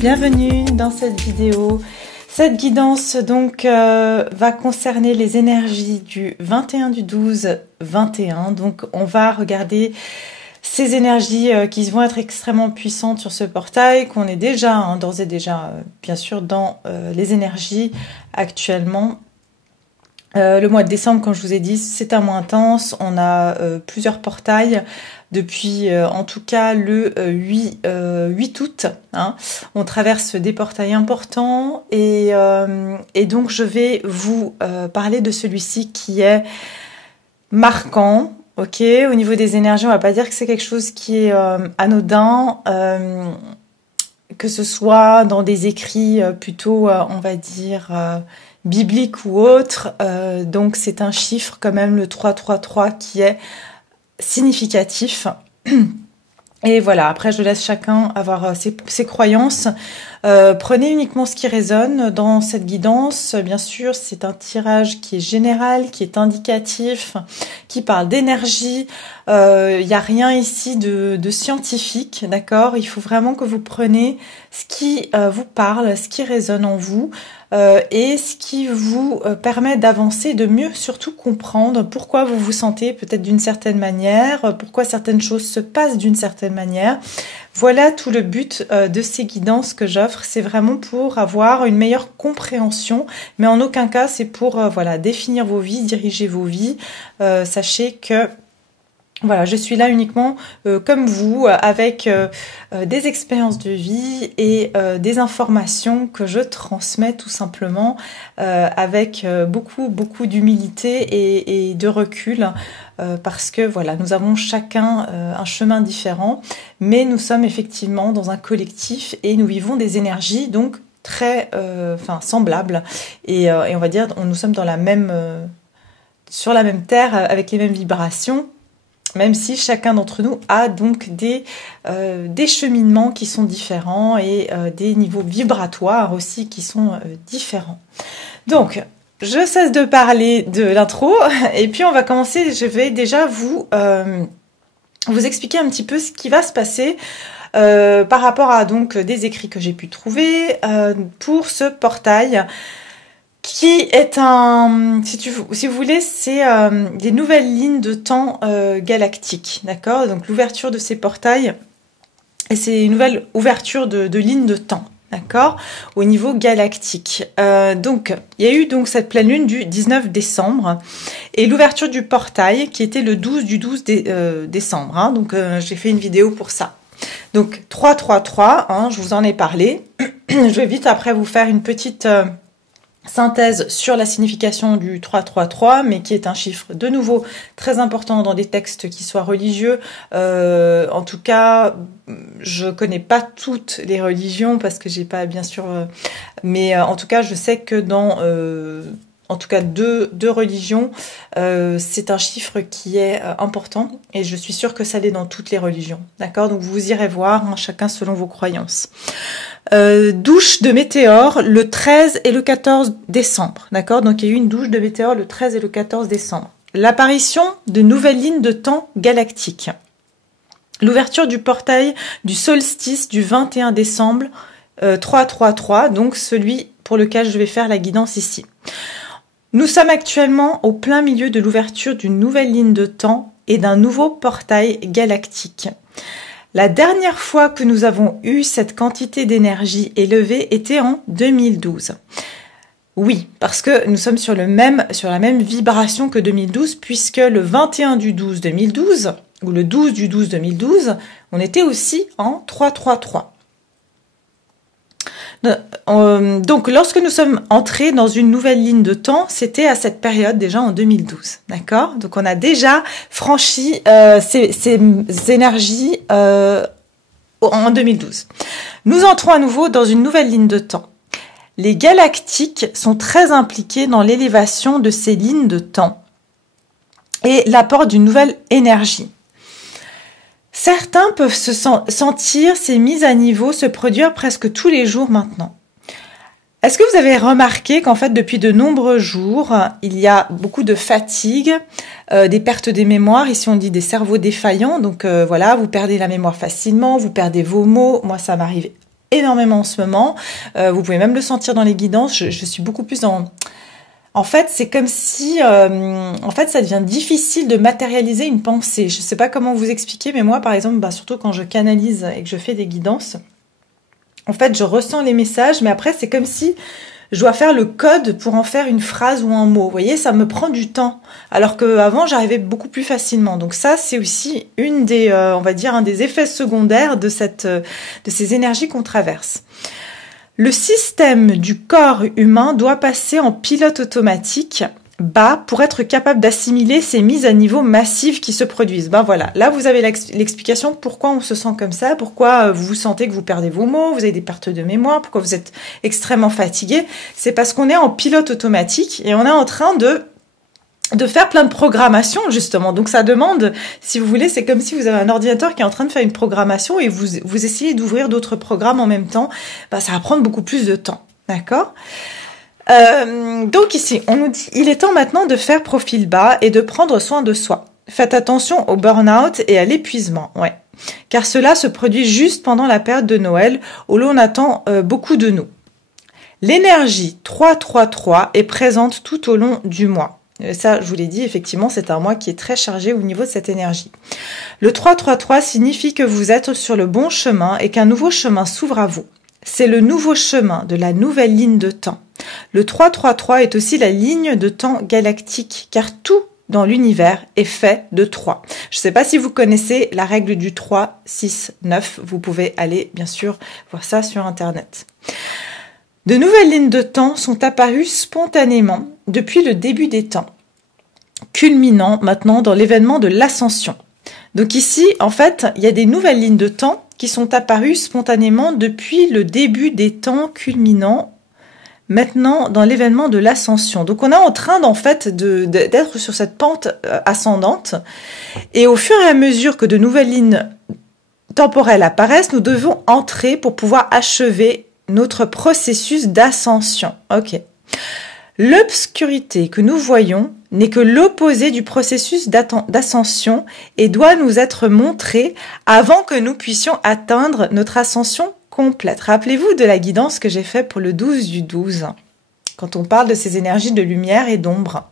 bienvenue dans cette vidéo. Cette guidance donc va concerner les énergies du 21/12/21. Donc on va regarder ces énergies qui vont être extrêmement puissantes sur ce portail, qu'on est déjà, d'ores et déjà, bien sûr, dans les énergies actuellement. Le mois de décembre, comme je vous ai dit, c'est un mois intense. On a plusieurs portails depuis, en tout cas, le 8 août. On traverse des portails importants et donc je vais vous parler de celui-ci qui est marquant. Ok, au niveau des énergies, on va pas dire que c'est quelque chose qui est anodin, que ce soit dans des écrits plutôt, on va dire, bibliques ou autres. Donc c'est un chiffre quand même, le 333, qui est significatif. Et voilà, après je laisse chacun avoir ses croyances. Prenez uniquement ce qui résonne dans cette guidance. Bien sûr, c'est un tirage qui est général, qui est indicatif, qui parle d'énergie. Il n'y a rien ici de scientifique, d'accord? Il faut vraiment que vous preniez ce qui vous parle, ce qui résonne en vous, et ce qui vous permet d'avancer, de mieux surtout comprendre pourquoi vous vous sentez peut-être d'une certaine manière, pourquoi certaines choses se passent d'une certaine manière. Voilà tout le but de ces guidances que j'offre. C'est vraiment pour avoir une meilleure compréhension, mais en aucun cas c'est pour voilà, définir vos vies, diriger vos vies. Sachez que voilà, je suis là uniquement comme vous, avec des expériences de vie et des informations que je transmets tout simplement avec beaucoup d'humilité et de recul, parce que voilà, nous avons chacun un chemin différent, mais nous sommes effectivement dans un collectif et nous vivons des énergies donc très semblables et on va dire nous sommes dans la même sur la même terre avec les mêmes vibrations. Même si chacun d'entre nous a donc des cheminements qui sont différents et des niveaux vibratoires aussi qui sont différents. Donc, je cesse de parler de l'intro et puis on va commencer. Je vais déjà vous expliquer un petit peu ce qui va se passer par rapport à donc des écrits que j'ai pu trouver pour ce portail. Qui est si vous voulez, c'est des nouvelles lignes de temps galactiques, d'accord? Donc l'ouverture de ces portails, et c'est une nouvelle ouverture de lignes de temps, d'accord? Au niveau galactique. Donc il y a eu donc cette pleine lune du 19 décembre et l'ouverture du portail qui était le 12 du 12 décembre. Donc j'ai fait une vidéo pour ça. Donc 333, je vous en ai parlé. Je vais vite après vous faire une petite synthèse sur la signification du 333, mais qui est un chiffre de nouveau très important dans des textes qui soient religieux. En tout cas, je connais pas toutes les religions parce que j'ai pas bien sûr, mais en tout cas, je sais que dans en tout cas deux religions, c'est un chiffre qui est important et je suis sûre que ça l'est dans toutes les religions. D'accord? Donc vous irez voir, chacun selon vos croyances. Douche de météores le 13 et le 14 décembre. D'accord? Donc il y a eu une douche de météores le 13 et le 14 décembre. L'apparition de nouvelles lignes de temps galactiques. L'ouverture du portail du solstice du 21 décembre 333, donc celui pour lequel je vais faire la guidance ici. Nous sommes actuellement au plein milieu de l'ouverture d'une nouvelle ligne de temps et d'un nouveau portail galactique. La dernière fois que nous avons eu cette quantité d'énergie élevée était en 2012. Oui, parce que nous sommes sur la même vibration que 2012, puisque le 21 du 12 2012, ou le 12 du 12 2012, on était aussi en 333. Donc, lorsque nous sommes entrés dans une nouvelle ligne de temps, c'était à cette période déjà en 2012, d'accord? Donc, on a déjà franchi ces énergies en 2012. Nous entrons à nouveau dans une nouvelle ligne de temps. Les galactiques sont très impliqués dans l'élévation de ces lignes de temps et l'apport d'une nouvelle énergie. Certains peuvent se sentir ces mises à niveau se produire presque tous les jours maintenant. Est-ce que vous avez remarqué qu'en fait, depuis de nombreux jours, il y a beaucoup de fatigue, des pertes des mémoires. Ici, on dit des cerveaux défaillants. Donc voilà, vous perdez la mémoire facilement, vous perdez vos mots. Moi, ça m'arrive énormément en ce moment. Vous pouvez même le sentir dans les guidances. Je suis beaucoup plus dans... En fait, c'est comme si, en fait, ça devient difficile de matérialiser une pensée. Je sais pas comment vous expliquer, mais moi, par exemple, surtout quand je canalise et que je fais des guidances, en fait, je ressens les messages, mais après, c'est comme si je dois faire le code pour en faire une phrase ou un mot. Vous voyez, ça me prend du temps, alors qu'avant, j'arrivais beaucoup plus facilement. Donc ça, c'est aussi une des, on va dire, un des effets secondaires de ces énergies qu'on traverse. Le système du corps humain doit passer en pilote automatique bas pour être capable d'assimiler ces mises à niveau massives qui se produisent. Voilà, là vous avez l'explication pourquoi on se sent comme ça, pourquoi vous sentez que vous perdez vos mots, vous avez des pertes de mémoire, pourquoi vous êtes extrêmement fatigué. C'est parce qu'on est en pilote automatique et on est en train de faire plein de programmations, justement. Donc ça demande, si vous voulez, c'est comme si vous avez un ordinateur qui est en train de faire une programmation et vous essayez d'ouvrir d'autres programmes en même temps. Ça va prendre beaucoup plus de temps, d'accord ? Donc ici, on nous dit, il est temps maintenant de faire profil bas et de prendre soin de soi. Faites attention au burn-out et à l'épuisement, ouais. Car cela se produit juste pendant la période de Noël où l'on attend beaucoup de nous. L'énergie 333 est présente tout au long du mois. Ça, je vous l'ai dit, effectivement, c'est un mois qui est très chargé au niveau de cette énergie. Le 333 signifie que vous êtes sur le bon chemin et qu'un nouveau chemin s'ouvre à vous. C'est le nouveau chemin de la nouvelle ligne de temps. Le 333 est aussi la ligne de temps galactique, car tout dans l'univers est fait de 3. Je ne sais pas si vous connaissez la règle du 3, 6, 9. Vous pouvez aller, bien sûr, voir ça sur Internet. De nouvelles lignes de temps sont apparues spontanément depuis le début des temps, culminant maintenant dans l'événement de l'ascension. Donc ici, en fait, il y a des nouvelles lignes de temps qui sont apparues spontanément depuis le début des temps, culminant maintenant dans l'événement de l'ascension. Donc on est en train d'être sur cette pente ascendante, et au fur et à mesure que de nouvelles lignes temporelles apparaissent, nous devons entrer pour pouvoir achever notre processus d'ascension. Ok. L'obscurité que nous voyons n'est que l'opposé du processus d'ascension et doit nous être montré avant que nous puissions atteindre notre ascension complète. Rappelez-vous de la guidance que j'ai faite pour le 12 du 12, quand on parle de ces énergies de lumière et d'ombre.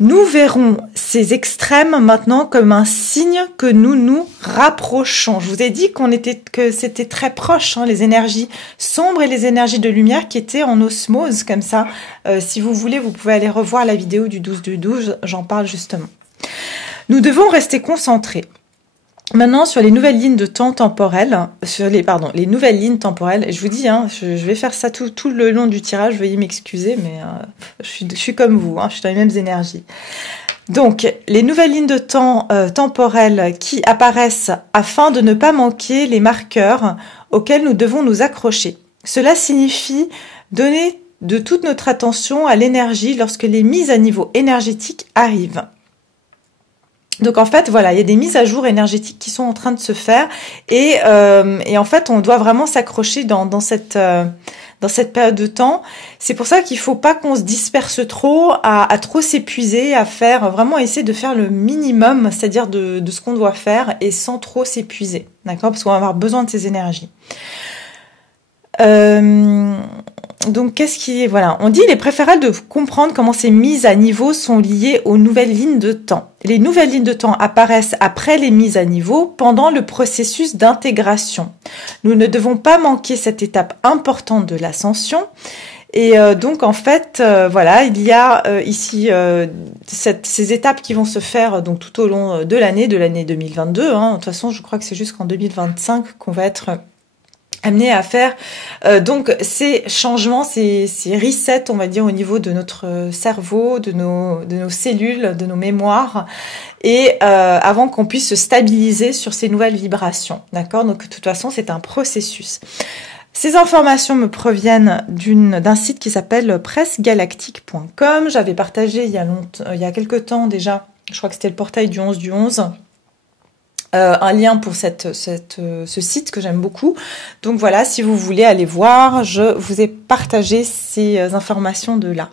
Nous verrons ces extrêmes maintenant comme un signe que nous nous rapprochons. Je vous ai dit que c'était très proche, les énergies sombres et les énergies de lumière qui étaient en osmose comme ça. Si vous voulez, vous pouvez aller revoir la vidéo du 12 du 12, j'en parle justement. Nous devons rester concentrés. Maintenant, sur les nouvelles lignes de temps temporelles, les nouvelles lignes temporelles, et je vous dis, je vais faire ça tout le long du tirage, veuillez m'excuser, mais je suis comme vous, je suis dans les mêmes énergies. Donc, les nouvelles lignes de temps temporelles qui apparaissent afin de ne pas manquer les marqueurs auxquels nous devons nous accrocher. Cela signifie donner de toute notre attention à l'énergie lorsque les mises à niveau énergétique arrivent. Donc en fait, voilà, il y a des mises à jour énergétiques qui sont en train de se faire et en fait, on doit vraiment s'accrocher dans cette période de temps. C'est pour ça qu'il faut pas qu'on se disperse trop, à trop s'épuiser, à faire vraiment essayer de faire le minimum, c'est-à-dire de ce qu'on doit faire et sans trop s'épuiser, d'accord ? Parce qu'on va avoir besoin de ces énergies. Donc, on dit il est préférable de comprendre comment ces mises à niveau sont liées aux nouvelles lignes de temps. Les nouvelles lignes de temps apparaissent après les mises à niveau pendant le processus d'intégration. Nous ne devons pas manquer cette étape importante de l'ascension. Et donc, en fait, il y a ici ces étapes qui vont se faire donc tout au long de l'année 2022. De toute façon, je crois que c'est jusqu'en 2025 qu'on va être amené à faire donc ces changements, ces resets, on va dire, au niveau de notre cerveau, de nos cellules, de nos mémoires, et avant qu'on puisse se stabiliser sur ces nouvelles vibrations, d'accord ? Donc de toute façon, c'est un processus. Ces informations me proviennent d'un site qui s'appelle pressegalactique.com. J'avais partagé il y a quelque temps déjà, je crois que c'était le portail du 11 du 11, un lien pour ce site que j'aime beaucoup. Donc voilà, si vous voulez aller voir, je vous ai partagé ces informations de là.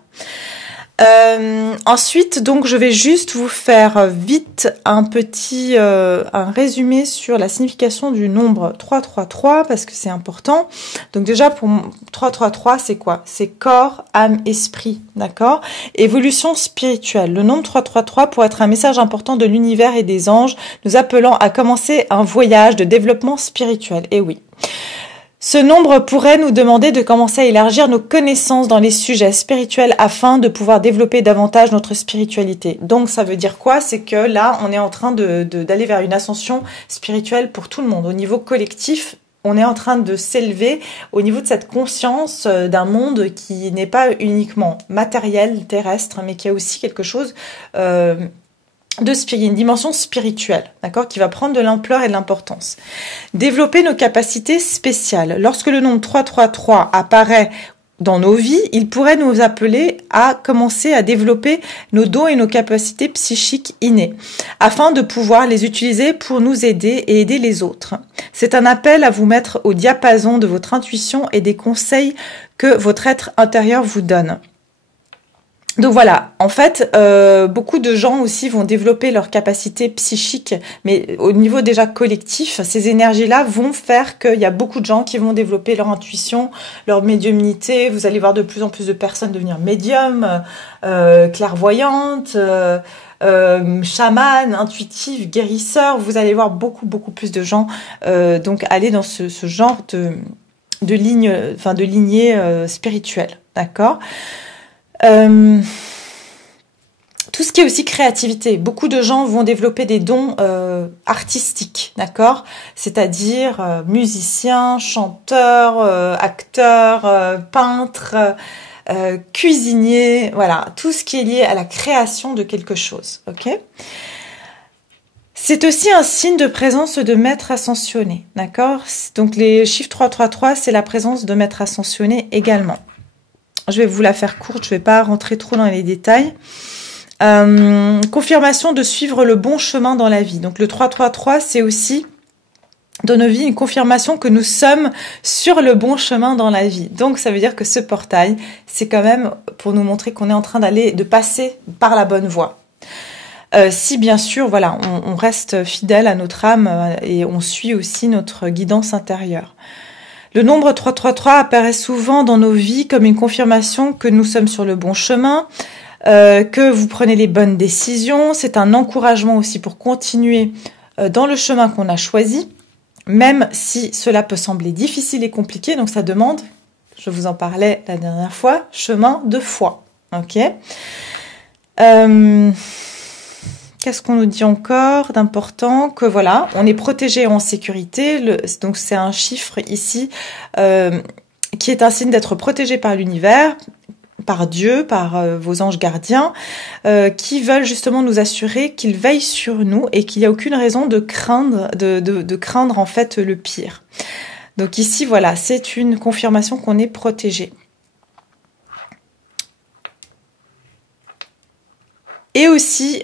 Ensuite, donc, je vais juste vous faire vite un petit un résumé sur la signification du nombre 333 parce que c'est important. Donc déjà, pour 333, c'est quoi? C'est corps, âme, esprit, d'accord? Évolution spirituelle. Le nombre 333 pourrait être un message important de l'univers et des anges, nous appelant à commencer un voyage de développement spirituel. Et oui. Ce nombre pourrait nous demander de commencer à élargir nos connaissances dans les sujets spirituels afin de pouvoir développer davantage notre spiritualité. Donc ça veut dire quoi? C'est que là, on est en train d'aller vers une ascension spirituelle pour tout le monde. Au niveau collectif, on est en train de s'élever au niveau de cette conscience d'un monde qui n'est pas uniquement matériel, terrestre, mais qui a aussi quelque chose une dimension spirituelle, d'accord, qui va prendre de l'ampleur et de l'importance. Développer nos capacités spéciales. Lorsque le nombre 333 apparaît dans nos vies, il pourrait nous appeler à commencer à développer nos dons et nos capacités psychiques innées, afin de pouvoir les utiliser pour nous aider et aider les autres. C'est un appel à vous mettre au diapason de votre intuition et des conseils que votre être intérieur vous donne. Donc voilà, en fait, beaucoup de gens aussi vont développer leurs capacités psychiques, mais au niveau déjà collectif, ces énergies-là vont faire qu'il y a beaucoup de gens qui vont développer leur intuition, leur médiumnité. Vous allez voir de plus en plus de personnes devenir médiums, clairvoyantes, chamanes, intuitives, guérisseurs. Vous allez voir beaucoup plus de gens donc aller dans ce genre de lignée spirituelle, d'accord. Tout ce qui est aussi créativité. Beaucoup de gens vont développer des dons artistiques, d'accord? C'est-à-dire musiciens, chanteurs, acteurs, peintres, cuisiniers, voilà, tout ce qui est lié à la création de quelque chose, ok? C'est aussi un signe de présence de maître ascensionné, d'accord? Donc les chiffres 333, c'est la présence de maître ascensionné également. Je vais vous la faire courte, je ne vais pas rentrer trop dans les détails. Confirmation de suivre le bon chemin dans la vie. Donc le 333, c'est aussi dans nos vies une confirmation que nous sommes sur le bon chemin dans la vie. Donc ça veut dire que ce portail, c'est quand même pour nous montrer qu'on est en train de passer par la bonne voie. Si bien sûr, voilà, on reste fidèle à notre âme et on suit aussi notre guidance intérieure. Le nombre 333 apparaît souvent dans nos vies comme une confirmation que nous sommes sur le bon chemin, que vous prenez les bonnes décisions. C'est un encouragement aussi pour continuer dans le chemin qu'on a choisi, même si cela peut sembler difficile et compliqué. Donc ça demande, je vous en parlais la dernière fois, chemin de foi. Ok. Qu'est-ce qu'on nous dit encore d'important? Que voilà, on est protégé en sécurité. Donc c'est un chiffre ici qui est un signe d'être protégé par l'univers, par Dieu, par vos anges gardiens, qui veulent justement nous assurer qu'ils veillent sur nous et qu'il n'y a aucune raison de craindre, de craindre en fait le pire. Donc ici, voilà, c'est une confirmation qu'on est protégé. Et aussi,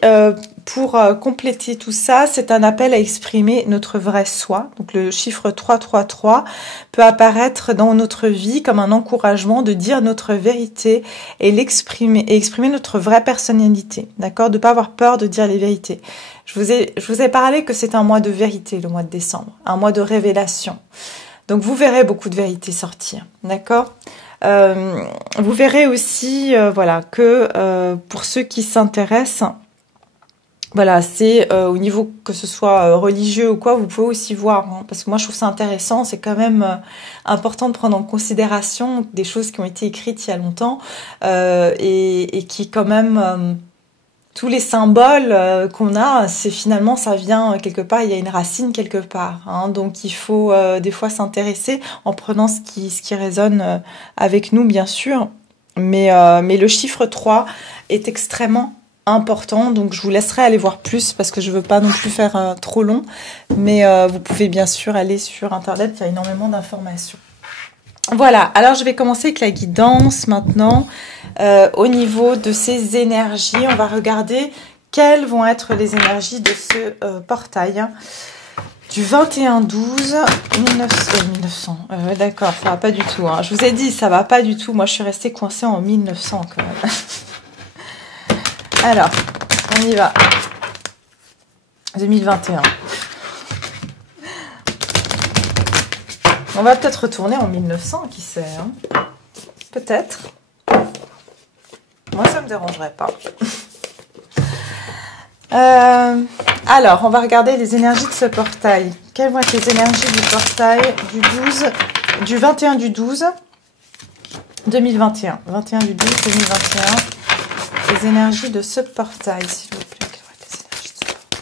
pour compléter tout ça, c'est un appel à exprimer notre vrai soi. Donc le chiffre 333 peut apparaître dans notre vie comme un encouragement de dire notre vérité et exprimer notre vraie personnalité. D'accord? De ne pas avoir peur de dire les vérités. Je vous ai parlé que c'est un mois de vérité, le mois de décembre. Un mois de révélation. Donc vous verrez beaucoup de vérités sortir. D'accord? Vous verrez aussi, voilà, que pour ceux qui s'intéressent, voilà, c'est au niveau que ce soit religieux ou quoi, vous pouvez aussi voir, hein, parce que moi je trouve ça intéressant, c'est quand même important de prendre en considération des choses qui ont été écrites il y a longtemps et qui quand même tous les symboles qu'on a, c'est finalement ça vient quelque part, il y a une racine quelque part, hein, donc il faut des fois s'intéresser en prenant ce qui résonne avec nous bien sûr, mais le chiffre 3 est extrêmement important, donc je vous laisserai aller voir plus parce que je veux pas non plus faire trop long, mais vous pouvez bien sûr aller sur internet, il y a énormément d'informations. Voilà, alors je vais commencer avec la guidance maintenant. Au niveau de ces énergies, on va regarder quelles vont être les énergies de ce portail du 21-12 1900. D'accord, ça va pas du tout. Hein. Je vous ai dit, ça va pas du tout. Moi, je suis restée coincée en 1900 quand même. Alors, on y va. 2021. On va peut-être retourner en 1900, qui sait, hein. Peut-être. Moi, ça me dérangerait pas. Alors, on va regarder les énergies de ce portail. Quelles vont être les énergies du portail du 21 du 12 2021. 21 du 12 2021. Les énergies de ce portail, s'il vous plaît. Quelles vont être les énergies de ce portail,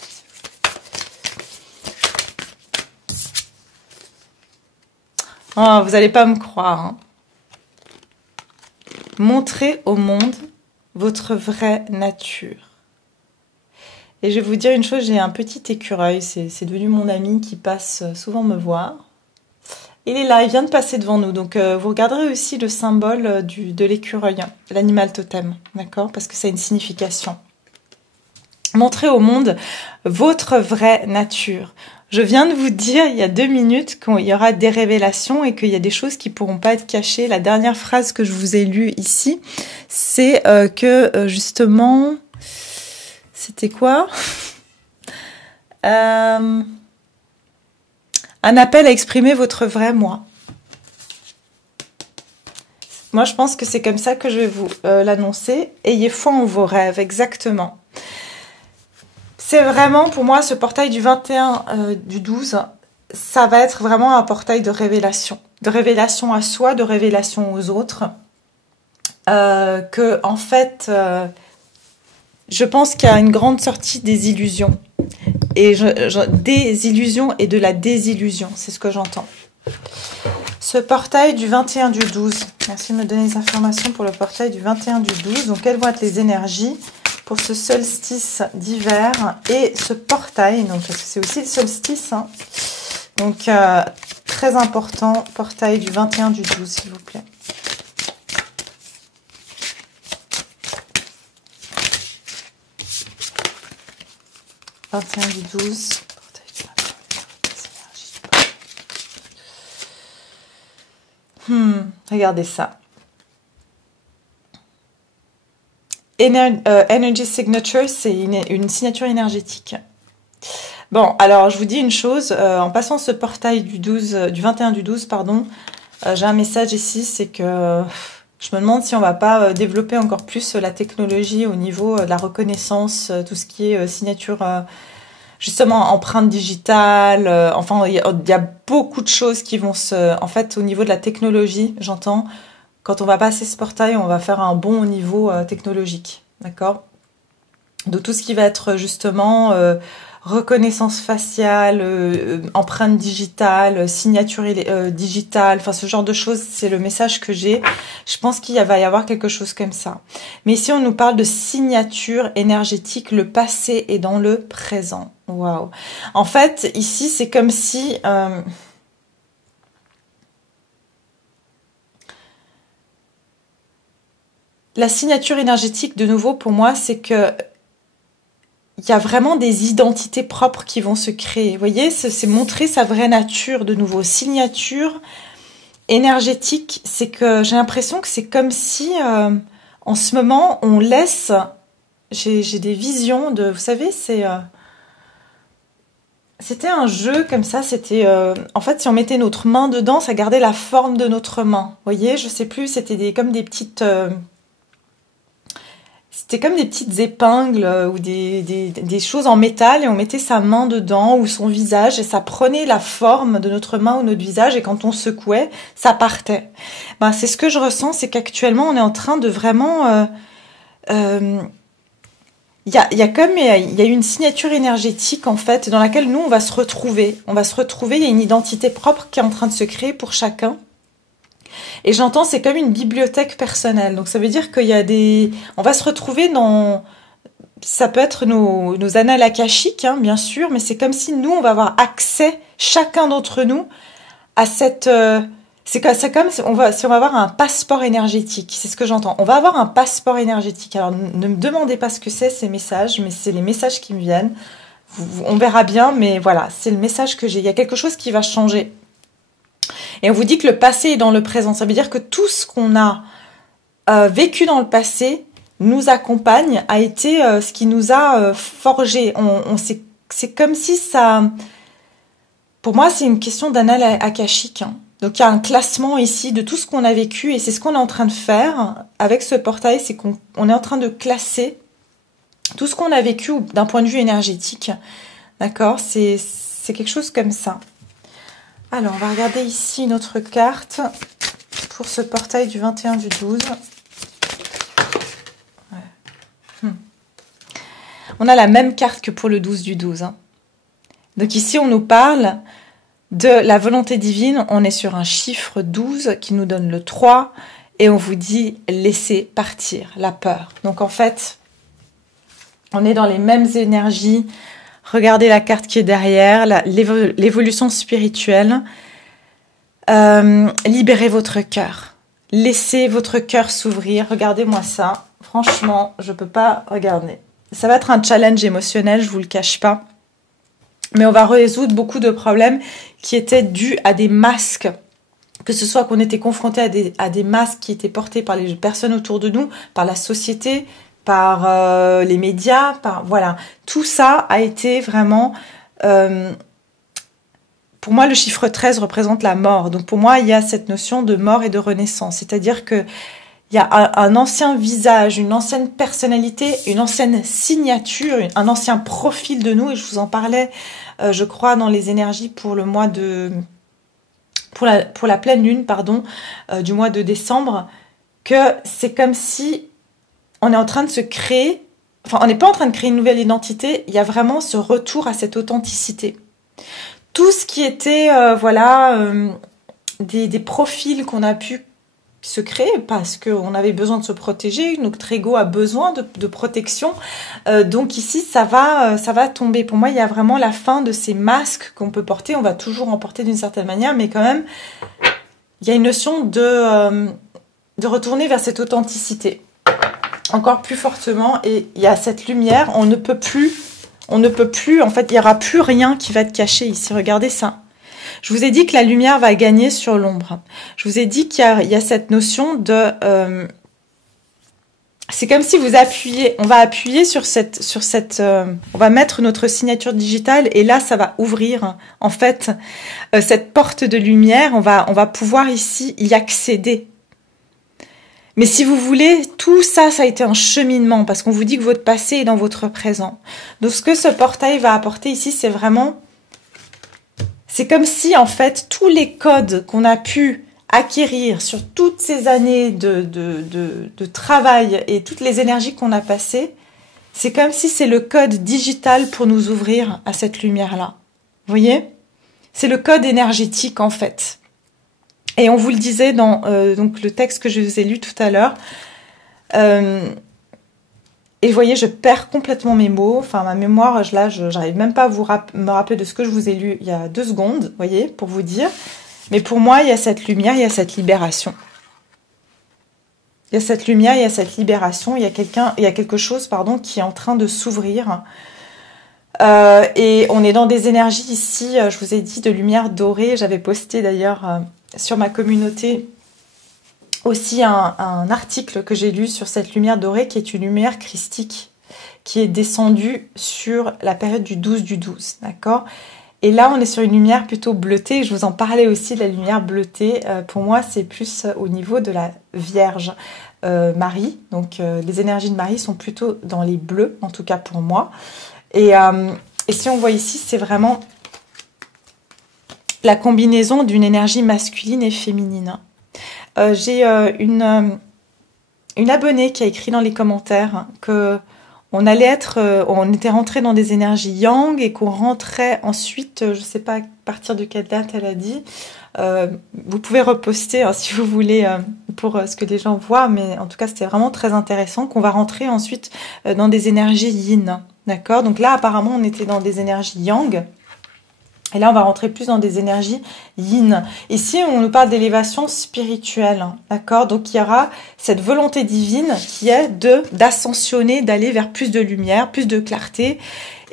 s'il vous plaît. Oh, vous n'allez pas me croire, hein. Montrez au monde votre vraie nature. Et je vais vous dire une chose, j'ai un petit écureuil, c'est devenu mon ami qui passe souvent me voir. Il est là, il vient de passer devant nous, donc vous regarderez aussi le symbole de l'écureuil, l'animal totem, d'accord? Parce que ça a une signification. Montrez au monde votre vraie nature. Je viens de vous dire il y a 2 minutes qu'il y aura des révélations et qu'il y a des choses qui ne pourront pas être cachées. La dernière phrase que je vous ai lue ici, c'est que justement, c'était quoi? Un appel à exprimer votre vrai moi. Moi, je pense que c'est comme ça que je vais vous l'annoncer. Ayez foi en vos rêves, exactement. C'est vraiment, pour moi, ce portail du 21 du 12, ça va être vraiment un portail de révélation à soi, de révélation aux autres. Que, en fait, je pense qu'il y a une grande sortie des illusions. Et des illusions et de la désillusion, c'est ce que j'entends. Ce portail du 21 du 12, merci de me donner les informations pour le portail du 21 du 12. Donc, quelles vont être les énergies pour ce solstice d'hiver et ce portail, donc c'est aussi le solstice, hein. Donc très important, portail du 21 du 12, s'il vous plaît. « 21 du 12, portail du 21, regardez ça. Energy signature, c'est une signature énergétique. Bon, alors je vous dis une chose, en passant ce portail du 21 du 12, pardon, j'ai un message ici, c'est que je me demande si on va pas développer encore plus la technologie au niveau de la reconnaissance, tout ce qui est signature, justement empreinte digitale, enfin il y a beaucoup de choses qui vont en fait au niveau de la technologie, j'entends. Quand on va passer ce portail, on va faire un bond au niveau technologique, d'accord? Donc tout ce qui va être justement reconnaissance faciale, empreinte digitale, signature digitale, enfin ce genre de choses, c'est le message que j'ai. Je pense qu'il va y avoir quelque chose comme ça. Mais ici, on nous parle de signature énergétique, le passé est dans le présent. Waouh! En fait, ici, c'est comme si... la signature énergétique, de nouveau, pour moi, c'est que il y a vraiment des identités propres qui vont se créer. Vous voyez, c'est montrer sa vraie nature, de nouveau. Signature énergétique, c'est que j'ai l'impression que c'est comme si, en ce moment, on laisse... J'ai des visions de... Vous savez, c'était un jeu comme ça, c'était... en fait, si on mettait notre main dedans, ça gardait la forme de notre main. Vous voyez, je sais plus, c'était comme des petites... C'était comme des petites épingles ou des choses en métal et on mettait sa main dedans ou son visage et ça prenait la forme de notre main ou notre visage et quand on secouait, ça partait. Ben, c'est ce que je ressens, c'est qu'actuellement on est en train de vraiment... il y a eu une signature énergétique en fait dans laquelle nous on va se retrouver. On va se retrouver, il y a une identité propre qui est en train de se créer pour chacun. Et j'entends, c'est comme une bibliothèque personnelle. Donc, ça veut dire qu'il y a des... On va se retrouver dans... Ça peut être nos annales akashiques, hein, bien sûr, mais c'est comme si nous, on va avoir accès, chacun d'entre nous, à cette... C'est comme si on va avoir un passeport énergétique. C'est ce que j'entends. On va avoir un passeport énergétique. Alors, ne me demandez pas ce que c'est, ces messages, mais c'est les messages qui me viennent. On verra bien, mais voilà, c'est le message que j'ai. Il y a quelque chose qui va changer. Et on vous dit que le passé est dans le présent. Ça veut dire que tout ce qu'on a vécu dans le passé nous accompagne, a été ce qui nous a forgé. C'est comme si ça... Pour moi, c'est une question d'annales akashique. Hein. Donc, il y a un classement ici de tout ce qu'on a vécu et c'est ce qu'on est en train de faire avec ce portail, c'est qu'on est en train de classer tout ce qu'on a vécu d'un point de vue énergétique. D'accord? C'est quelque chose comme ça. Alors, on va regarder ici une autre carte pour ce portail du 21 du 12. Ouais. On a la même carte que pour le 12 du 12. Hein. Donc ici, on nous parle de la volonté divine. On est sur un chiffre 12 qui nous donne le 3 et on vous dit laissez partir la peur. Donc en fait, on est dans les mêmes énergies. Regardez la carte qui est derrière, l'évolution spirituelle. Libérez votre cœur. Laissez votre cœur s'ouvrir. Regardez-moi ça. Franchement, je peux pas regarder. Ça va être un challenge émotionnel, je vous le cache pas. Mais on va résoudre beaucoup de problèmes qui étaient dus à des masques. Que ce soit qu'on était confronté à des masques qui étaient portés par les personnes autour de nous, par la société, par les médias, voilà. Tout ça a été vraiment... pour moi, le chiffre 13 représente la mort. Donc pour moi, il y a cette notion de mort et de renaissance. C'est-à-dire que il y a un ancien visage, une ancienne personnalité, une ancienne signature, un ancien profil de nous. Et je vous en parlais, je crois, dans les énergies pour le mois de... pour la pleine lune, pardon, du mois de décembre, que c'est comme si on est en train de se créer... Enfin, on n'est pas en train de créer une nouvelle identité. Il y a vraiment ce retour à cette authenticité. Tout ce qui était, des profils qu'on a pu se créer parce qu'on avait besoin de se protéger, notre ego a besoin de protection. Donc ici, ça va tomber. Pour moi, il y a vraiment la fin de ces masques qu'on peut porter. On va toujours en porter d'une certaine manière, mais quand même, il y a une notion de retourner vers cette authenticité encore plus fortement. Et il y a cette lumière, on ne peut plus, en fait, il n'y aura plus rien qui va être caché ici. Regardez ça. Je vous ai dit que la lumière va gagner sur l'ombre. Je vous ai dit qu'il y a cette notion de... c'est comme si vous appuyez, on va appuyer sur cette on va mettre notre signature digitale et là, ça va ouvrir, en fait, cette porte de lumière. On va pouvoir ici y accéder. Mais si vous voulez, tout ça, ça a été un cheminement parce qu'on vous dit que votre passé est dans votre présent. Donc, ce que ce portail va apporter ici, c'est vraiment... C'est comme si, en fait, tous les codes qu'on a pu acquérir sur toutes ces années de travail et toutes les énergies qu'on a passées, c'est comme si c'est le code digital pour nous ouvrir à cette lumière-là. Vous voyez? C'est le code énergétique, en fait. Et on vous le disait dans donc le texte que je vous ai lu tout à l'heure. Et vous voyez, je perds complètement mes mots. Enfin, ma mémoire, là, j'arrive même pas à me rappeler de ce que je vous ai lu il y a 2 secondes, vous voyez, pour vous dire. Mais pour moi, il y a cette lumière, il y a cette libération. Il y a cette lumière, il y a cette libération. Il y a quelque chose, pardon, qui est en train de s'ouvrir. Et on est dans des énergies ici, je vous ai dit, de lumière dorée. J'avais posté d'ailleurs sur ma communauté aussi un article que j'ai lu sur cette lumière dorée qui est une lumière christique qui est descendue sur la période du 12 du 12, d'accord? Et là, on est sur une lumière plutôt bleutée. Je vous en parlais aussi de la lumière bleutée. Pour moi, c'est plus au niveau de la Vierge Marie. Donc, les énergies de Marie sont plutôt dans les bleus, en tout cas pour moi. Et si on voit ici, c'est vraiment la combinaison d'une énergie masculine et féminine. J'ai une abonnée qui a écrit dans les commentaires que on était rentré dans des énergies yang et qu'on rentrait ensuite, je sais pas à partir de quelle date elle a dit. Vous pouvez reposter hein, si vous voulez pour ce que les gens voient, mais en tout cas c'était vraiment très intéressant qu'on va rentrer ensuite dans des énergies yin, d'accord? Donc là apparemment on était dans des énergies yang. Et là, on va rentrer plus dans des énergies yin. Ici, on nous parle d'élévation spirituelle, d'accord? Donc, il y aura cette volonté divine qui est d'ascensionner, d'aller vers plus de lumière, plus de clarté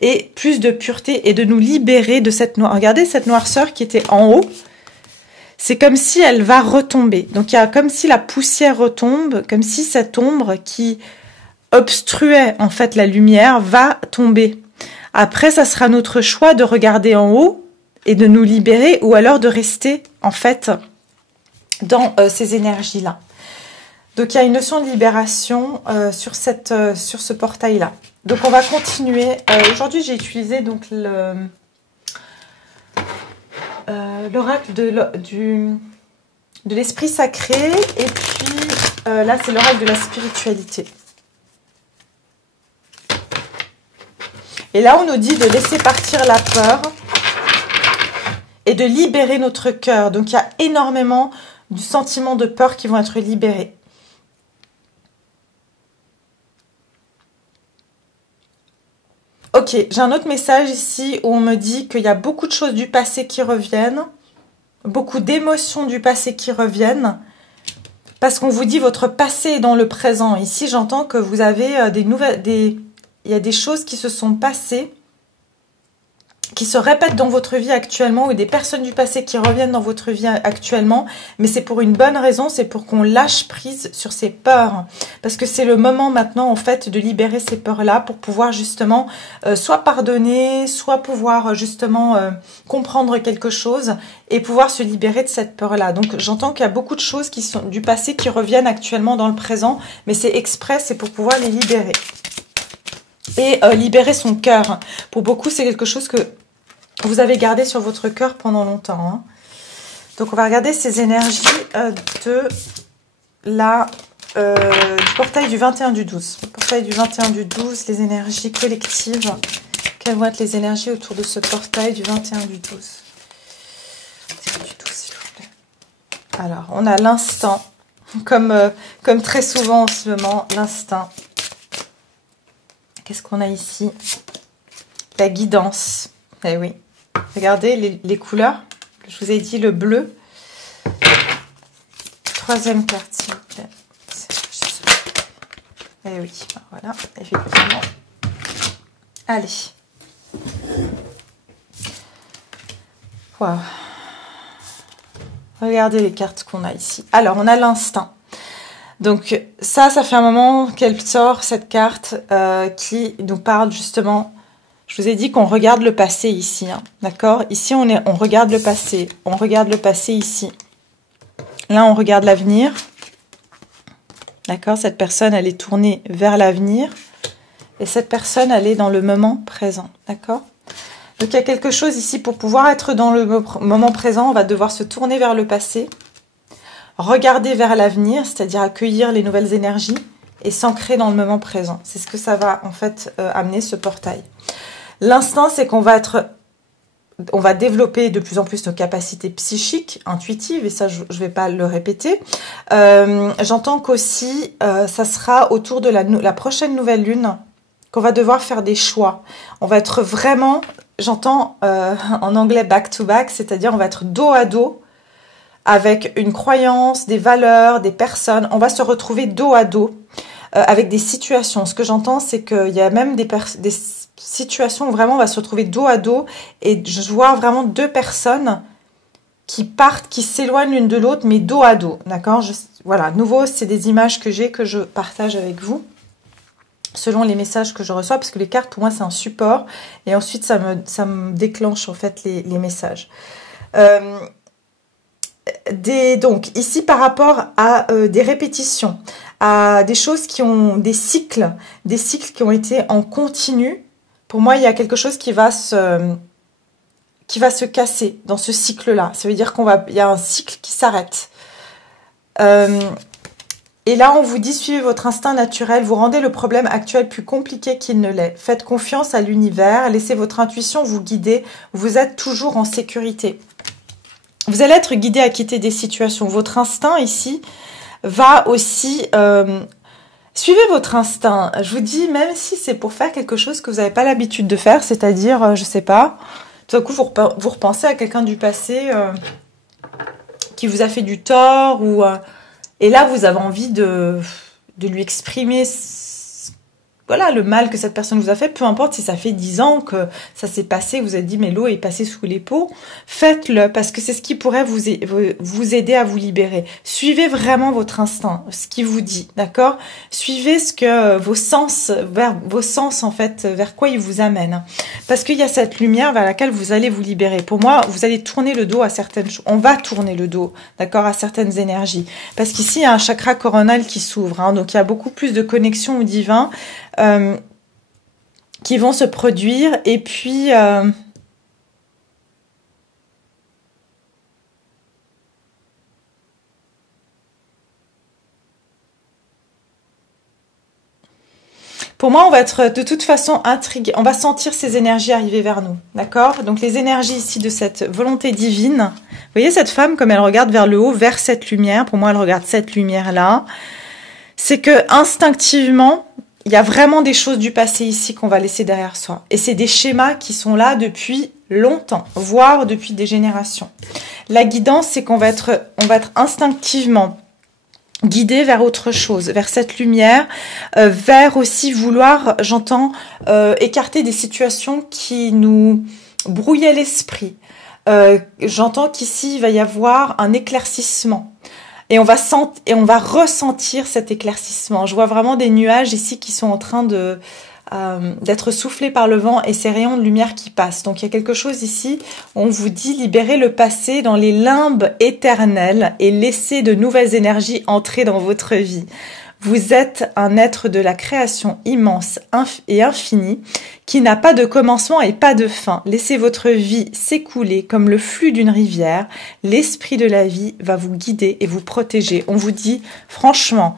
et plus de pureté et de nous libérer de cette noirceur. Regardez cette noirceur qui était en haut. C'est comme si elle va retomber. Donc, il y a comme si la poussière retombe, comme si cette ombre qui obstruait en fait la lumière va tomber. Après, ça sera notre choix de regarder en haut et de nous libérer, ou alors de rester en fait dans ces énergies-là. Donc il y a une notion de libération sur ce portail-là. Donc on va continuer. Aujourd'hui, j'ai utilisé donc l'oracle de l'esprit sacré, et puis là c'est l'oracle de la spiritualité. Et là on nous dit de laisser partir la peur et de libérer notre cœur. Donc il y a énormément de sentiments de peur qui vont être libérés. Ok, j'ai un autre message ici où on me dit qu'il y a beaucoup de choses du passé qui reviennent, beaucoup d'émotions du passé qui reviennent, parce qu'on vous dit votre passé est dans le présent. Ici, j'entends que vous avez il y a des choses qui se sont passées, qui se répètent dans votre vie actuellement, ou des personnes du passé qui reviennent dans votre vie actuellement, mais c'est pour une bonne raison, c'est pour qu'on lâche prise sur ces peurs, parce que c'est le moment maintenant en fait de libérer ces peurs-là pour pouvoir justement soit pardonner, soit pouvoir justement comprendre quelque chose et pouvoir se libérer de cette peur-là. Donc j'entends qu'il y a beaucoup de choses qui sont du passé qui reviennent actuellement dans le présent, mais c'est exprès, c'est pour pouvoir les libérer. Et libérer son cœur. Pour beaucoup, c'est quelque chose que vous avez gardé sur votre cœur pendant longtemps. Hein. Donc, on va regarder ces énergies du portail du 21 du 12. Le portail du 21 du 12, les énergies collectives. Quelles vont être les énergies autour de ce portail du 21 du 12 ? Du 12, s'il vous plaît. Alors, on a l'instant. Comme très souvent en ce moment, l'instinct. Qu'est-ce qu'on a ici? La guidance. Eh oui. Regardez les couleurs. Je vous ai dit le bleu. Troisième carte, s'il vous plaît. Eh oui. Voilà, effectivement. Allez. Wow. Regardez les cartes qu'on a ici. Alors, on a l'instinct. Donc ça fait un moment qu'elle sort cette carte qui nous parle justement, je vous ai dit qu'on regarde le passé ici, hein, d'accord? Ici on regarde le passé ici. Là on regarde l'avenir, d'accord? Cette personne elle est tournée vers l'avenir et cette personne elle est dans le moment présent, d'accord? Donc il y a quelque chose ici, pour pouvoir être dans le moment présent, on va devoir se tourner vers le passé. Regarder vers l'avenir, c'est-à-dire accueillir les nouvelles énergies et s'ancrer dans le moment présent. C'est ce que ça va en fait amener ce portail. L'instinct, c'est qu'on va développer de plus en plus nos capacités psychiques, intuitives, et ça je ne vais pas le répéter. J'entends qu'aussi, ça sera autour de la prochaine nouvelle lune qu'on va devoir faire des choix. On va être vraiment, j'entends en anglais back to back, c'est-à-dire on va être dos à dos, avec une croyance, des valeurs, des personnes. On va se retrouver dos à dos avec des situations. Ce que j'entends, c'est qu'il y a même des situations où vraiment on va se retrouver dos à dos. Et je vois vraiment deux personnes qui partent, qui s'éloignent l'une de l'autre, mais dos à dos. D'accord? Voilà, nouveau, c'est des images que j'ai, que je partage avec vous, selon les messages que je reçois, parce que les cartes, pour moi, c'est un support. Et ensuite, ça me déclenche, en fait, les messages. Donc ici par rapport à des répétitions, à des choses qui ont des cycles qui ont été en continu, pour moi il y a quelque chose qui va se casser dans ce cycle-là. Ça veut dire il y a un cycle qui s'arrête. Et là on vous dit suivez votre instinct naturel, vous rendez le problème actuel plus compliqué qu'il ne l'est. Faites confiance à l'univers, laissez votre intuition vous guider, vous êtes toujours en sécurité. Vous allez être guidé à quitter des situations. Votre instinct ici va aussi... suivez votre instinct. Je vous dis, même si c'est pour faire quelque chose que vous n'avez pas l'habitude de faire, c'est-à-dire, je sais pas, tout d'un coup, vous repensez à quelqu'un du passé qui vous a fait du tort, et là, vous avez envie de lui exprimer voilà, le mal que cette personne vous a fait, peu importe si ça fait 10 ans que ça s'est passé, vous avez dit mais l'eau est passée sous les pots, faites-le parce que c'est ce qui pourrait vous aider à vous libérer. Suivez vraiment votre instinct, ce qui vous dit, d'accord? Suivez ce que vos sens en fait, vers quoi ils vous amènent. Parce qu'il y a cette lumière vers laquelle vous allez vous libérer. Pour moi, vous allez tourner le dos à certaines choses. On va tourner le dos, d'accord, à certaines énergies. Parce qu'ici, il y a un chakra coronal qui s'ouvre, hein, donc il y a beaucoup plus de connexions au divin qui vont se produire. Et puis pour moi, on va être de toute façon intrigué. On va sentir ces énergies arriver vers nous, d'accord? Donc les énergies ici de cette volonté divine. Vous voyez cette femme comme elle regarde vers le haut, vers cette lumière. Pour moi, elle regarde cette lumière-là. C'est que instinctivement, il y a vraiment des choses du passé ici qu'on va laisser derrière soi. Et c'est des schémas qui sont là depuis longtemps, voire depuis des générations. La guidance, c'est qu'on va être instinctivement guidé vers autre chose, vers cette lumière, vers aussi vouloir, j'entends, écarter des situations qui nous brouillaient l'esprit. J'entends qu'ici, il va y avoir un éclaircissement. Et on va ressentir cet éclaircissement. Je vois vraiment des nuages ici qui sont en train d'être soufflés par le vent et ces rayons de lumière qui passent. Donc il y a quelque chose ici, on vous dit libérez le passé dans les limbes éternelles et laissez de nouvelles énergies entrer dans votre vie. Vous êtes un être de la création immense et infinie qui n'a pas de commencement et pas de fin. Laissez votre vie s'écouler comme le flux d'une rivière. L'esprit de la vie va vous guider et vous protéger. On vous dit franchement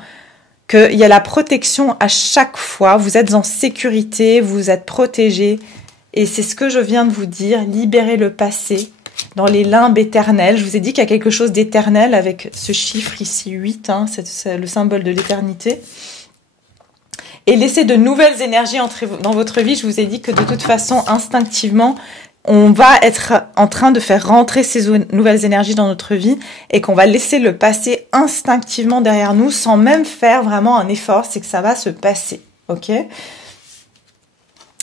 qu'il y a la protection à chaque fois. Vous êtes en sécurité, vous êtes protégé. Et c'est ce que je viens de vous dire. Libérez le passé dans les limbes éternelles. Je vous ai dit qu'il y a quelque chose d'éternel avec ce chiffre ici, 8, hein, c'est le symbole de l'éternité. Et laissez de nouvelles énergies entrer dans votre vie. Je vous ai dit que de toute façon, instinctivement, on va être en train de faire rentrer ces nouvelles énergies dans notre vie et qu'on va laisser le passé instinctivement derrière nous sans même faire vraiment un effort. C'est que ça va se passer, ok? Et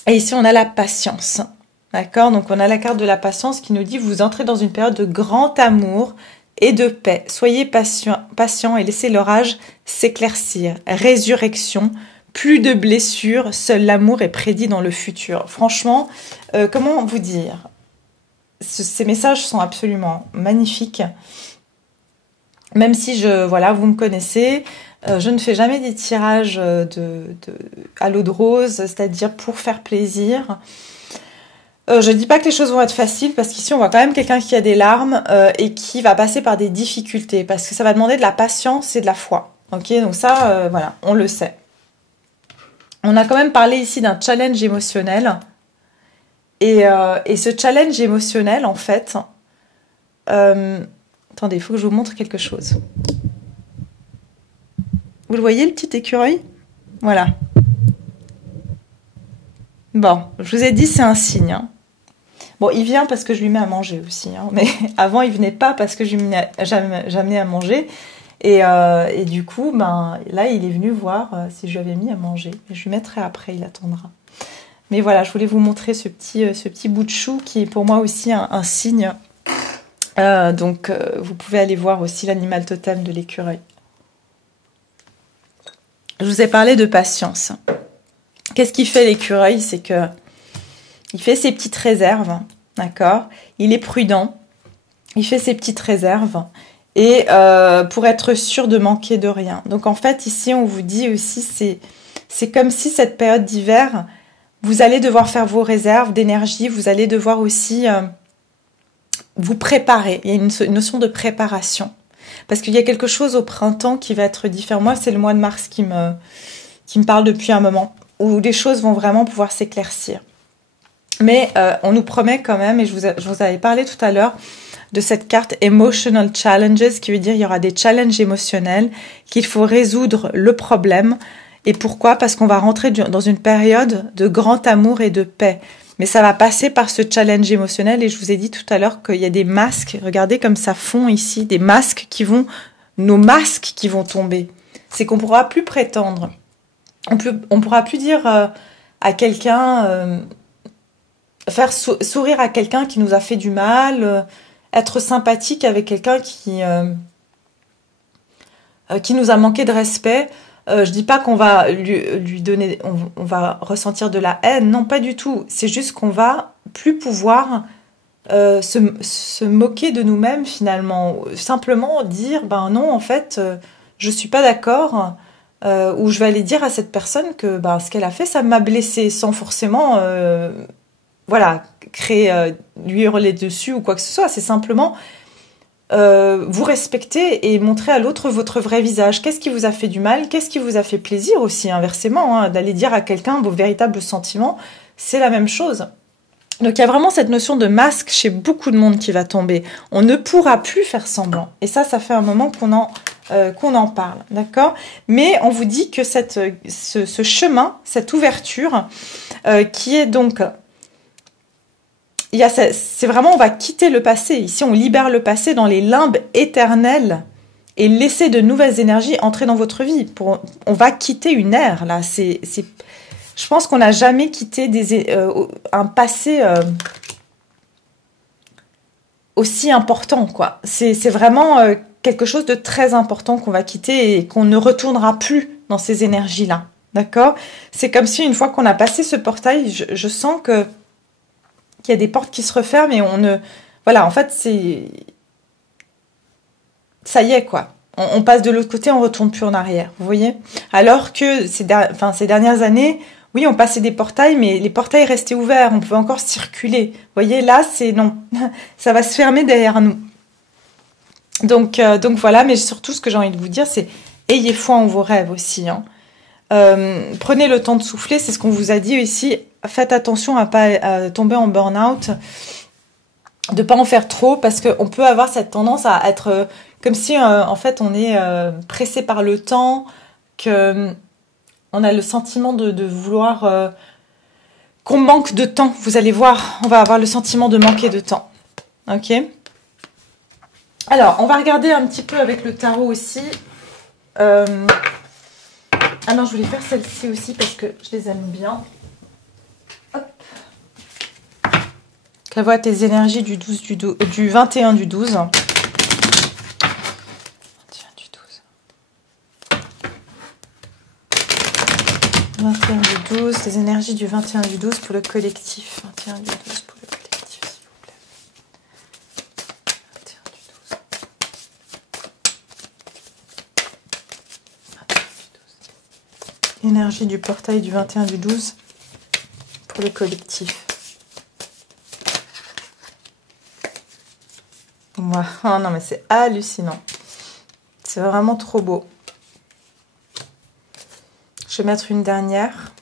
ici, on a la patience. D'accord, donc on a la carte de la patience qui nous dit vous entrez dans une période de grand amour et de paix. Soyez patient et laissez l'orage s'éclaircir. Résurrection, plus de blessures, seul l'amour est prédit dans le futur. Franchement, comment vous dire? Ces messages sont absolument magnifiques. Même si vous me connaissez, je ne fais jamais des tirages à l'eau de rose, c'est-à-dire pour faire plaisir. Je dis pas que les choses vont être faciles parce qu'ici on voit quand même quelqu'un qui a des larmes et qui va passer par des difficultés parce que ça va demander de la patience et de la foi. Ok, donc ça, voilà, on le sait. On a quand même parlé ici d'un challenge émotionnel et ce challenge émotionnel en fait, attendez, il faut que je vous montre quelque chose. Vous le voyez le petit écureuil? Voilà. Bon, je vous ai dit c'est un signe. Hein. Bon, il vient parce que je lui mets à manger aussi. Hein, mais avant, il venait pas parce que je lui j'amenais à manger. Et du coup, là, il est venu voir si je lui avais mis à manger. Et je lui mettrai après, il attendra. Mais voilà, je voulais vous montrer ce petit bout de chou qui est pour moi aussi un signe. Donc, vous pouvez aller voir aussi l'animal totem de l'écureuil. Je vous ai parlé de patience. Qu'est-ce qu'il fait l'écureuil? C'est que il fait ses petites réserves, d'accord? Il est prudent, il fait ses petites réserves et pour être sûr de manquer de rien. Donc en fait ici on vous dit aussi c'est comme si cette période d'hiver vous allez devoir faire vos réserves d'énergie, vous allez devoir aussi vous préparer. Il y a une notion de préparation parce qu'il y a quelque chose au printemps qui va être différent. Moi c'est le mois de mars qui me parle depuis un moment où les choses vont vraiment pouvoir s'éclaircir. Mais on nous promet quand même, et je vous avais parlé tout à l'heure, de cette carte Emotional Challenges, qui veut dire il y aura des challenges émotionnels, qu'il faut résoudre le problème. Et pourquoi? Parce qu'on va rentrer dans une période de grand amour et de paix. Mais ça va passer par ce challenge émotionnel, et je vous ai dit tout à l'heure qu'il y a des masques, regardez comme ça fond ici, des masques nos masques qui vont tomber. C'est qu'on ne pourra plus prétendre on pourra plus dire à quelqu'un, faire sourire à quelqu'un qui nous a fait du mal, être sympathique avec quelqu'un qui nous a manqué de respect. Je dis pas qu'on va lui donner, on va ressentir de la haine, non pas du tout. C'est juste qu'on va plus pouvoir se moquer de nous-mêmes finalement. Simplement dire, ben non, en fait, je suis pas d'accord. Ou je vais aller dire à cette personne que ben, ce qu'elle a fait, ça m'a blessée, sans forcément voilà, lui hurler dessus ou quoi que ce soit. C'est simplement vous respecter et montrer à l'autre votre vrai visage. Qu'est-ce qui vous a fait du mal? Qu'est-ce qui vous a fait plaisir aussi, inversement, hein, d'aller dire à quelqu'un vos véritables sentiments, c'est la même chose. Donc il y a vraiment cette notion de masque chez beaucoup de monde qui va tomber. On ne pourra plus faire semblant. Et ça fait un moment qu'on en parle, d'accord? Mais on vous dit que ce chemin, cette ouverture, qui est donc... c'est vraiment, on va quitter le passé. Ici, on libère le passé dans les limbes éternelles et laisser de nouvelles énergies entrer dans votre vie. On va quitter une ère, là. Je pense qu'on n'a jamais quitté un passé aussi important, quoi. C'est vraiment quelque chose de très important qu'on va quitter et qu'on ne retournera plus dans ces énergies-là, d'accord? C'est comme si une fois qu'on a passé ce portail, je sens qu'il y a des portes qui se referment et on ne... Voilà, en fait, ça y est, quoi. On passe de l'autre côté, on retourne plus en arrière, vous voyez? Alors que ces dernières années... Oui, on passait des portails, mais les portails restaient ouverts, on pouvait encore circuler. Vous voyez, là, c'est non. Ça va se fermer derrière nous. Donc voilà, mais surtout, ce que j'ai envie de vous dire, c'est ayez foi en vos rêves aussi. Hein. Prenez le temps de souffler, c'est ce qu'on vous a dit ici. Faites attention à pas tomber en burn-out, de pas en faire trop, parce qu'on peut avoir cette tendance à être comme si, en fait, on est pressé par le temps, que... On a le sentiment de vouloir qu'on manque de temps. Vous allez voir, on va avoir le sentiment de manquer de temps. Ok? Alors, on va regarder un petit peu avec le tarot aussi. Ah non, je voulais faire celle-ci aussi parce que je les aime bien. Hop. Qu'elle voit tes énergies du 21 du 12. 21 du 12, les énergies du 21 du 12 pour le collectif. 21 du 12 pour le collectif, s'il vous plaît. 21 du 12. 21 du 12. Énergie du portail du 21 du 12 pour le collectif. Wow. Oh non, mais c'est hallucinant. C'est vraiment trop beau. Je vais mettre une dernière.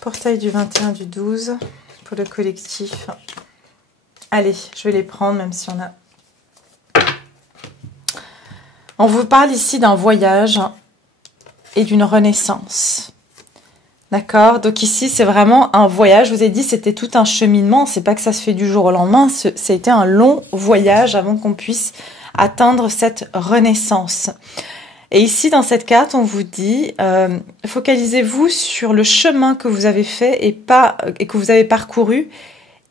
Portail du 21 du 12 pour le collectif. Allez, je vais les prendre même si on a... On vous parle ici d'un voyage et d'une renaissance. D'accord? Donc ici, c'est vraiment un voyage. Je vous ai dit, c'était tout un cheminement. C'est pas que ça se fait du jour au lendemain. Ça a été un long voyage avant qu'on puisse atteindre cette renaissance. Et ici, dans cette carte, on vous dit, focalisez-vous sur le chemin que vous avez fait et que vous avez parcouru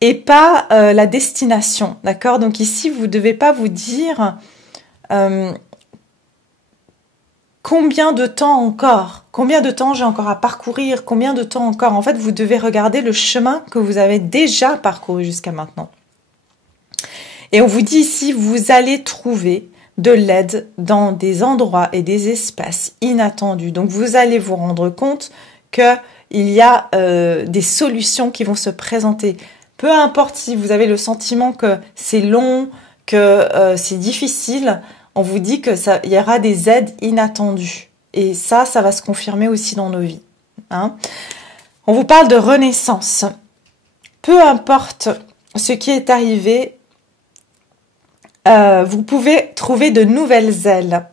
et pas la destination. D'accord? Donc ici, vous ne devez pas vous dire... combien de temps encore? Combien de temps j'ai encore à parcourir? Combien de temps encore? En fait, vous devez regarder le chemin que vous avez déjà parcouru jusqu'à maintenant. Et on vous dit ici, vous allez trouver de l'aide dans des endroits et des espaces inattendus. Donc, vous allez vous rendre compte qu'il y a des solutions qui vont se présenter. Peu importe si vous avez le sentiment que c'est long, que c'est difficile, on vous dit que il y aura des aides inattendues. Et ça va se confirmer aussi dans nos vies. Hein. On vous parle de renaissance. Peu importe ce qui est arrivé, vous pouvez trouver de nouvelles ailes.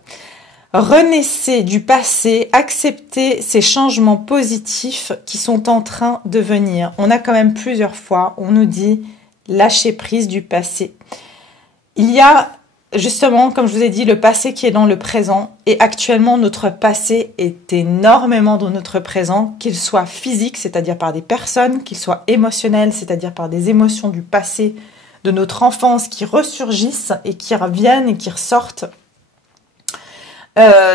Renaissez du passé, acceptez ces changements positifs qui sont en train de venir. On a quand même plusieurs fois, on nous dit lâcher prise du passé. Il y a justement, comme je vous ai dit, le passé qui est dans le présent. Et actuellement, notre passé est énormément dans notre présent, qu'il soit physique, c'est-à-dire par des personnes, qu'il soit émotionnel, c'est-à-dire par des émotions du passé, de notre enfance qui ressurgissent et qui reviennent et qui ressortent.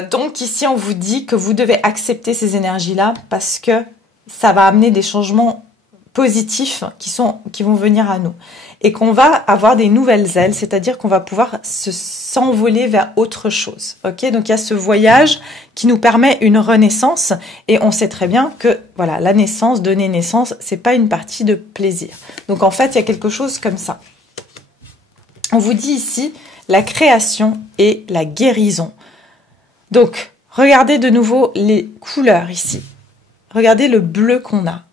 Donc ici, on vous dit que vous devez accepter ces énergies-là parce que ça va amener des changements positifs qui vont venir à nous. Et qu'on va avoir des nouvelles ailes, c'est-à-dire qu'on va pouvoir s'envoler vers autre chose. Ok, donc il y a ce voyage qui nous permet une renaissance, et on sait très bien que voilà, la naissance, donner naissance, c'est pas une partie de plaisir. Donc en fait, il y a quelque chose comme ça. On vous dit ici la création et la guérison. Donc regardez de nouveau les couleurs ici. Regardez le bleu qu'on a.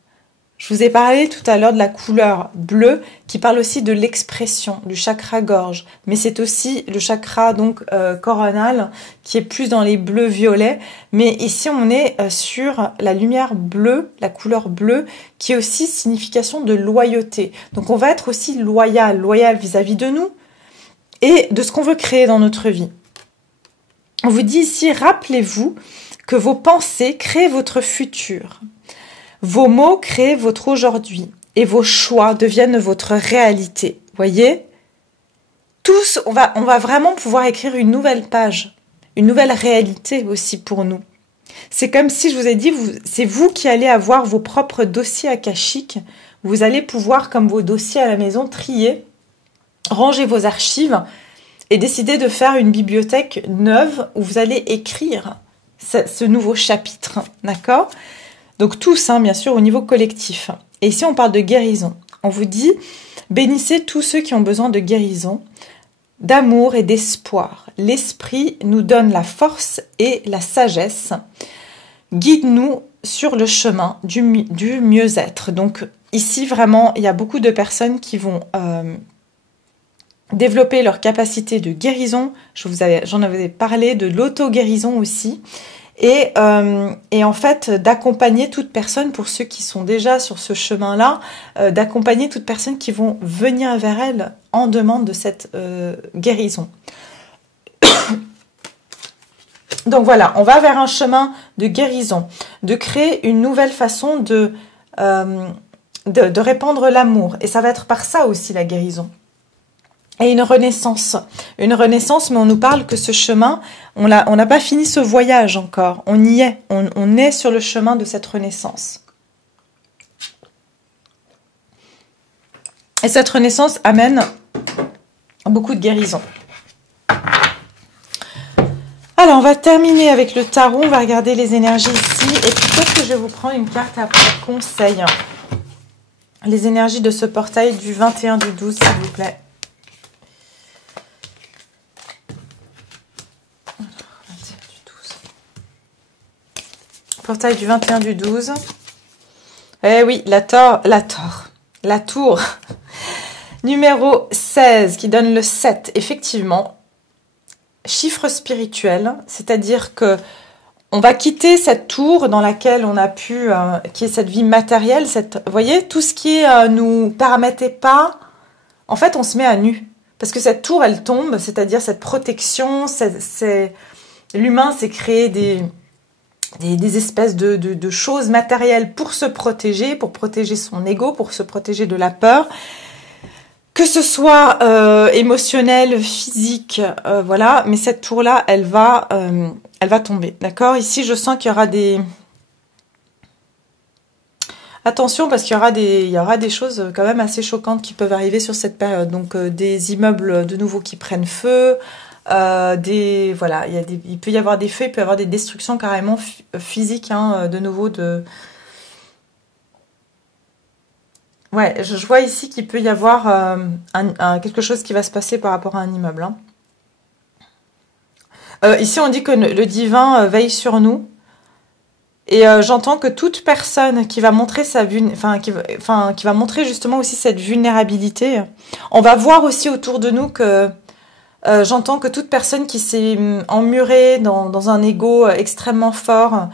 Je vous ai parlé tout à l'heure de la couleur bleue qui parle aussi de l'expression, du chakra gorge. Mais c'est aussi le chakra donc coronal qui est plus dans les bleus violets. Mais ici, on est sur la lumière bleue, la couleur bleue, qui est aussi signification de loyauté. Donc on va être aussi loyal vis-à-vis de nous et de ce qu'on veut créer dans notre vie. On vous dit ici, rappelez-vous que vos pensées créent votre futur. Vos mots créent votre aujourd'hui et vos choix deviennent votre réalité. Voyez ? Tous, on va vraiment pouvoir écrire une nouvelle page, une nouvelle réalité aussi pour nous. C'est comme si je vous ai dit, c'est vous qui allez avoir vos propres dossiers akashiques. Vous allez pouvoir, comme vos dossiers à la maison, trier, ranger vos archives et décider de faire une bibliothèque neuve où vous allez écrire ce nouveau chapitre. D'accord ? Donc tous, bien sûr, au niveau collectif. Et ici, on parle de guérison. On vous dit, bénissez tous ceux qui ont besoin de guérison, d'amour et d'espoir. L'esprit nous donne la force et la sagesse. Guide-nous sur le chemin du mieux-être. Donc ici, vraiment, il y a beaucoup de personnes qui vont développer leur capacité de guérison. J'en avais parlé de l'auto-guérison aussi. Et en fait, d'accompagner toute personne, pour ceux qui sont déjà sur ce chemin-là, d'accompagner toute personne qui vont venir vers elle en demande de cette guérison. Donc voilà, on va vers un chemin de guérison, de créer une nouvelle façon de répandre l'amour. Et ça va être par ça aussi la guérison. Et une renaissance, mais on nous parle que ce chemin, on n'a pas fini ce voyage encore, on y est, on est sur le chemin de cette renaissance. Et cette renaissance amène beaucoup de guérison. Alors, on va terminer avec le tarot, on va regarder les énergies ici, et puis peut-être que je vais vous prendre une carte après conseil. Les énergies de ce portail du 21/12, s'il vous plaît. Portail du 21/12. Eh oui, la tour. Numéro 16, qui donne le 7. Effectivement, chiffre spirituel, c'est-à-dire que on va quitter cette tour dans laquelle on a pu, qui est cette vie matérielle, vous voyez, tout ce qui nous permettait pas, en fait, on se met à nu. Parce que cette tour, elle tombe, c'est-à-dire cette protection, l'humain s'est créé des espèces de choses matérielles pour se protéger, pour protéger son ego, pour se protéger de la peur, que ce soit émotionnel, physique, voilà. Mais cette tour-là, elle va tomber, d'accord ? Ici, je sens qu'il y aura des... Attention, parce qu'il y aura des choses quand même assez choquantes qui peuvent arriver sur cette période. Donc, des immeubles de nouveau qui prennent feu... voilà, il peut y avoir des feux, il peut y avoir des destructions carrément physiques, de nouveau ouais, je vois ici qu'il peut y avoir quelque chose qui va se passer par rapport à un immeuble. Ici, on dit que le divin veille sur nous. Et j'entends que toute personne qui va montrer qui va montrer justement aussi cette vulnérabilité, on va voir aussi autour de nous que j'entends que toute personne qui s'est emmurée dans un ego extrêmement fort,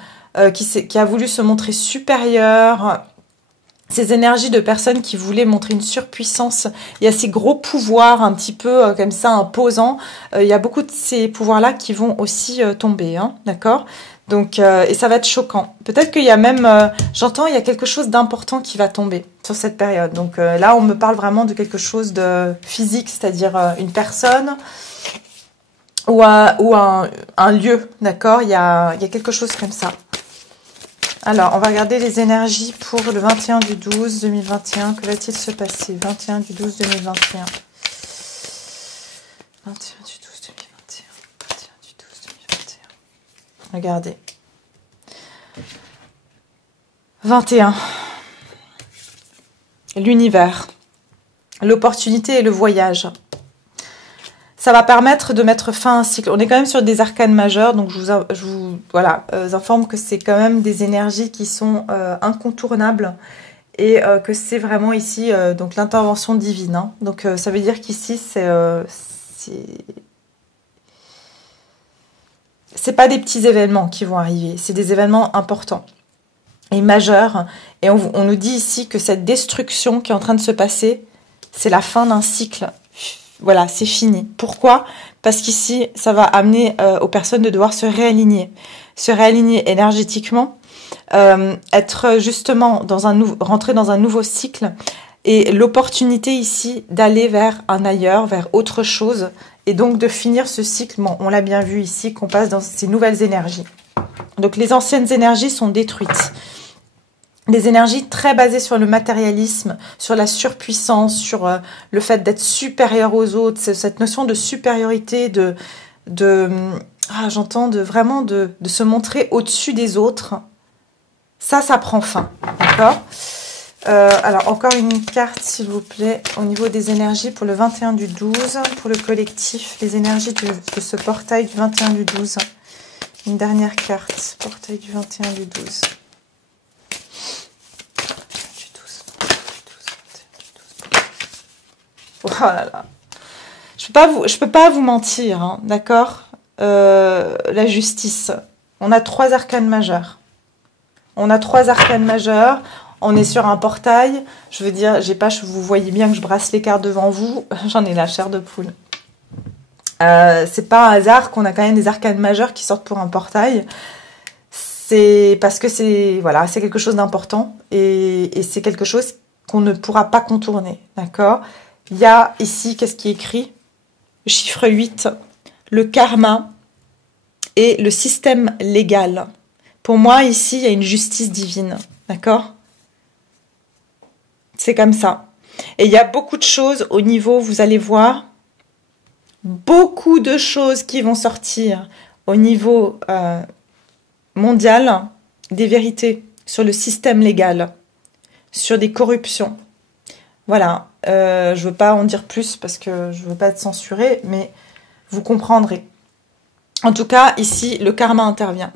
qui a voulu se montrer supérieure, ces énergies de personnes qui voulaient montrer une surpuissance. Il y a ces gros pouvoirs un petit peu comme ça imposants. Il y a beaucoup de ces pouvoirs-là qui vont aussi tomber, hein, d'accord? Donc, et ça va être choquant. Peut-être qu'il y a même, j'entends, il y a quelque chose d'important qui va tomber sur cette période. Donc là, on me parle vraiment de quelque chose de physique, c'est-à-dire une personne ou un lieu, d'accord? Il y a quelque chose comme ça. Alors, on va regarder les énergies pour le 21 du 12 2021. Que va-t-il se passer? 21 du 12 2021. 21 du 12 2021. 21 du 12 2021. Regardez. 21. L'univers. L'opportunité et le voyage. Ça va permettre de mettre fin à un cycle. On est quand même sur des arcanes majeures, donc je vous informe que c'est quand même des énergies qui sont incontournables et que c'est vraiment ici donc l'intervention divine. Hein. Donc ça veut dire qu'ici c'est pas des petits événements qui vont arriver, c'est des événements importants et majeurs. Et on nous dit ici que cette destruction qui est en train de se passer, c'est la fin d'un cycle. Voilà, c'est fini. Pourquoi? Parce qu'ici, ça va amener aux personnes de devoir se réaligner énergétiquement, être justement rentrer dans un nouveau cycle et l'opportunité ici d'aller vers un ailleurs, vers autre chose et donc de finir ce cycle. Bon, on l'a bien vu ici qu'on passe dans ces nouvelles énergies. Donc les anciennes énergies sont détruites. Des énergies très basées sur le matérialisme, sur la surpuissance, sur le fait d'être supérieur aux autres, cette notion de supériorité, j'entends vraiment de se montrer au-dessus des autres. Ça prend fin, d'accord? Alors, encore une carte, s'il vous plaît, au niveau des énergies pour le 21 du 12, pour le collectif, les énergies de ce portail du 21 du 12. Une dernière carte, portail du 21 du 12. Oh là là. Je peux pas vous mentir, hein, d'accord? La justice. On a 3 arcanes majeures. On est sur un portail. Je veux dire, vous voyez bien que je brasse les cartes devant vous. J'en ai la chair de poule. C'est pas un hasard qu'on a quand même des arcanes majeures qui sortent pour un portail. C'est parce que c'est quelque chose d'important et c'est quelque chose qu'on ne pourra pas contourner, d'accord? Il y a ici, qu'est-ce qui est écrit? Le chiffre 8, le karma et le système légal. Pour moi, ici, il y a une justice divine, d'accord? C'est comme ça. Et il y a beaucoup de choses au niveau, vous allez voir, beaucoup de choses qui vont sortir au niveau mondial, des vérités sur le système légal, sur des corruptions. Voilà, je ne veux pas en dire plus parce que je ne veux pas être censurée, mais vous comprendrez. En tout cas, ici, le karma intervient.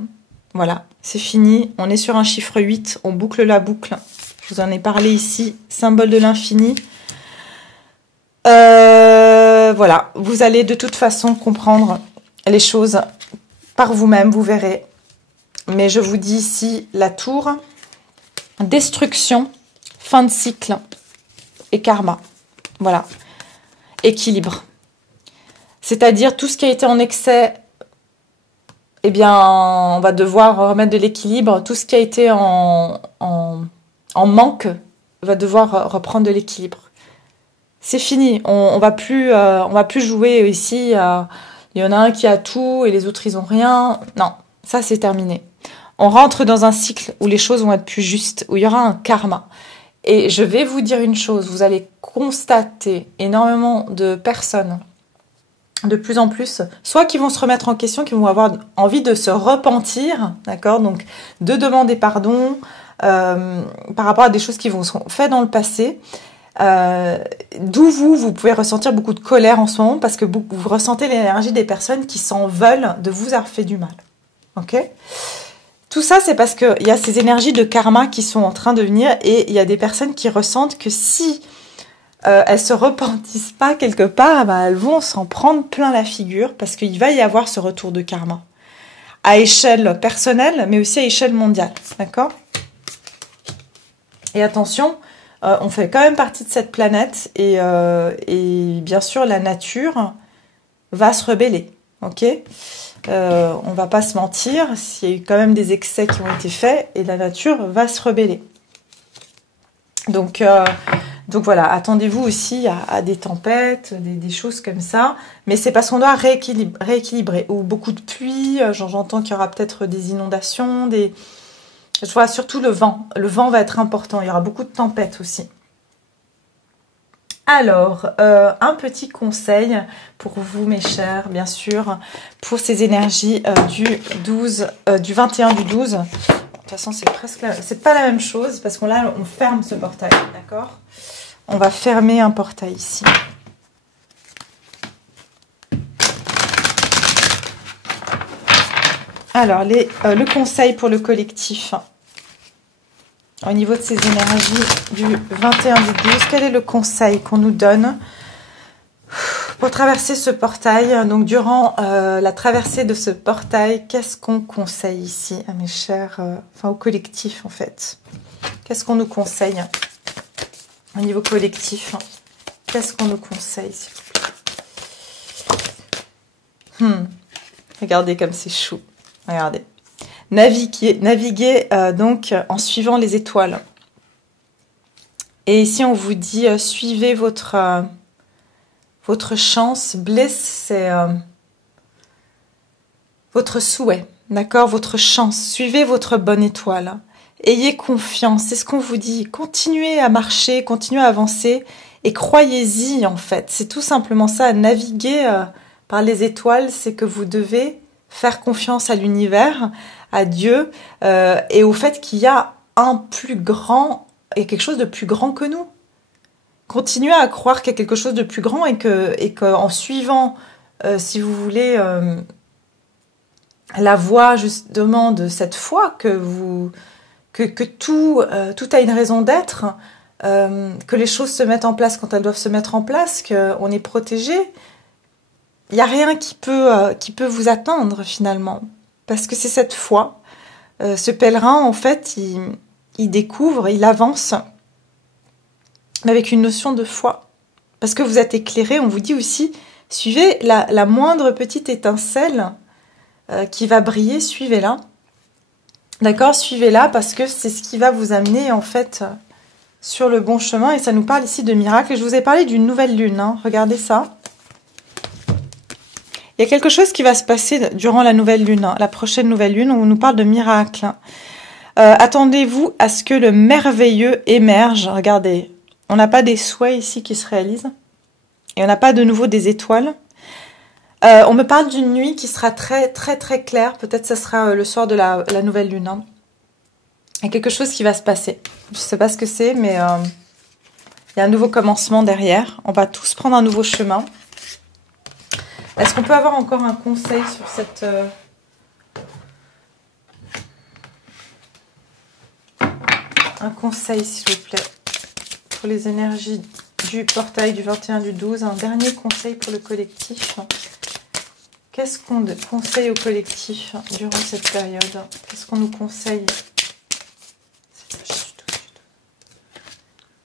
Voilà, c'est fini. On est sur un chiffre 8, on boucle la boucle. Je vous en ai parlé ici, symbole de l'infini. Voilà, vous allez de toute façon comprendre les choses par vous-même, vous verrez. Mais je vous dis ici, la tour, destruction, fin de cycle. Et karma, voilà, équilibre. C'est-à-dire tout ce qui a été en excès, eh bien, on va devoir remettre de l'équilibre. Tout ce qui a été en manque va devoir reprendre de l'équilibre. C'est fini, on va plus jouer ici. Il y en a un qui a tout et les autres ils ont rien. Non, ça c'est terminé. On rentre dans un cycle où les choses vont être plus justes, où il y aura un karma. Et je vais vous dire une chose, vous allez constater énormément de personnes, de plus en plus, soit qui vont se remettre en question, qui vont avoir envie de se repentir, d'accord, donc de demander pardon par rapport à des choses qui vont se faire dans le passé, d'où vous pouvez ressentir beaucoup de colère en ce moment, parce que vous ressentez l'énergie des personnes qui s'en veulent de vous avoir fait du mal, ok ? Tout ça, c'est parce qu'il y a ces énergies de karma qui sont en train de venir et il y a des personnes qui ressentent que si elles se repentissent pas quelque part, elles vont s'en prendre plein la figure parce qu'il va y avoir ce retour de karma à échelle personnelle, mais aussi à échelle mondiale, d'accord? Et attention, on fait quand même partie de cette planète et bien sûr la nature va se rebeller, ok? On va pas se mentir, il y a eu quand même des excès qui ont été faits et la nature va se rebeller. Donc voilà, attendez-vous aussi à des tempêtes, des choses comme ça. Mais c'est parce qu'on doit rééquilibrer. Ou beaucoup de pluie, j'entends qu'il y aura peut-être des inondations, je vois surtout le vent. Le vent va être important, il y aura beaucoup de tempêtes aussi. Alors, un petit conseil pour vous, mes chers, bien sûr, pour ces énergies du 21 du 12. De toute façon, c'est pas la même chose parce qu'on là, on ferme ce portail, d'accord? On va fermer un portail ici. Alors, le conseil pour le collectif au niveau de ces énergies du 21 du 12, quel est le conseil qu'on nous donne pour traverser ce portail? Donc, durant la traversée de ce portail, qu'est-ce qu'on conseille ici à mes chers, enfin au collectif en fait? Qu'est-ce qu'on nous conseille au niveau collectif? Qu'est-ce qu'on nous conseille, s'il vous plaît? Regardez comme c'est chou. Regardez. Naviguer donc en suivant les étoiles. Et ici, on vous dit suivez votre chance. Bliss, c'est votre souhait, d'accord? Votre chance. Suivez votre bonne étoile. Ayez confiance. C'est ce qu'on vous dit. Continuez à marcher, continuez à avancer et croyez-y en fait. C'est tout simplement ça. Naviguer par les étoiles, c'est que vous devez faire confiance à l'univers, à Dieu et au fait qu'il y a un plus grand et quelque chose de plus grand que nous. Continuez à croire qu'il y a quelque chose de plus grand et que en suivant, si vous voulez, la voie justement de cette foi que tout a une raison d'être, que les choses se mettent en place quand elles doivent se mettre en place, qu'on est protégé. Il n'y a rien qui peut vous atteindre finalement. Parce que c'est cette foi. Ce pèlerin, en fait, il découvre, il avance, mais avec une notion de foi. Parce que vous êtes éclairé, on vous dit aussi, suivez la moindre petite étincelle qui va briller, suivez-la. D'accord, suivez-la parce que c'est ce qui va vous amener, en fait, sur le bon chemin. Et ça nous parle ici de miracle. Et je vous ai parlé d'une nouvelle lune, hein. Regardez ça. Il y a quelque chose qui va se passer durant la nouvelle lune, hein, la prochaine nouvelle lune, où on nous parle de miracle. Attendez-vous à ce que le merveilleux émerge. Regardez, on n'a pas des souhaits ici qui se réalisent. Et on n'a pas de nouveau des étoiles. On me parle d'une nuit qui sera très, très, très claire. Peut-être que ce sera le soir de la nouvelle lune. Hein. Il y a quelque chose qui va se passer. Je ne sais pas ce que c'est, mais il y a un nouveau commencement derrière. On va tous prendre un nouveau chemin. Est-ce qu'on peut avoir encore un conseil sur cette... Un conseil, s'il vous plaît, pour les énergies du portail du 21 du 12. Un dernier conseil pour le collectif. Qu'est-ce qu'on conseille au collectif durant cette période? Qu'est-ce qu'on nous conseille?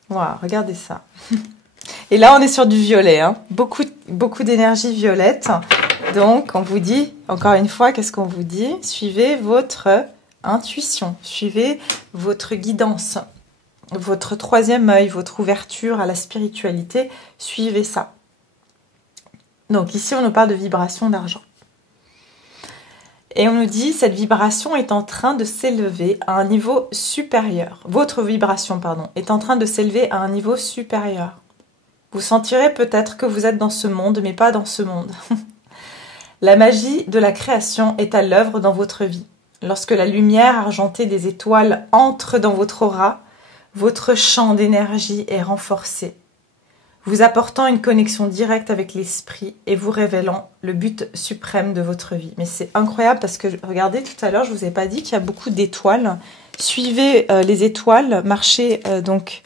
Voilà, regardez ça. Et là, on est sur du violet, hein. Beaucoup d'énergie violette. Donc, on vous dit, encore une fois, qu'est-ce qu'on vous dit? Suivez votre intuition, suivez votre guidance, votre troisième œil, votre ouverture à la spiritualité, suivez ça. Donc, ici, on nous parle de vibration d'argent. Et on nous dit, cette vibration est en train de s'élever à un niveau supérieur. Votre vibration, pardon, est en train de s'élever à un niveau supérieur. Vous sentirez peut-être que vous êtes dans ce monde, mais pas dans ce monde. La magie de la création est à l'œuvre dans votre vie. Lorsque la lumière argentée des étoiles entre dans votre aura, votre champ d'énergie est renforcé, vous apportant une connexion directe avec l'esprit et vous révélant le but suprême de votre vie. Mais c'est incroyable parce que, regardez, tout à l'heure, je ne vous ai pas dit qu'il y a beaucoup d'étoiles. Suivez les étoiles, marchez donc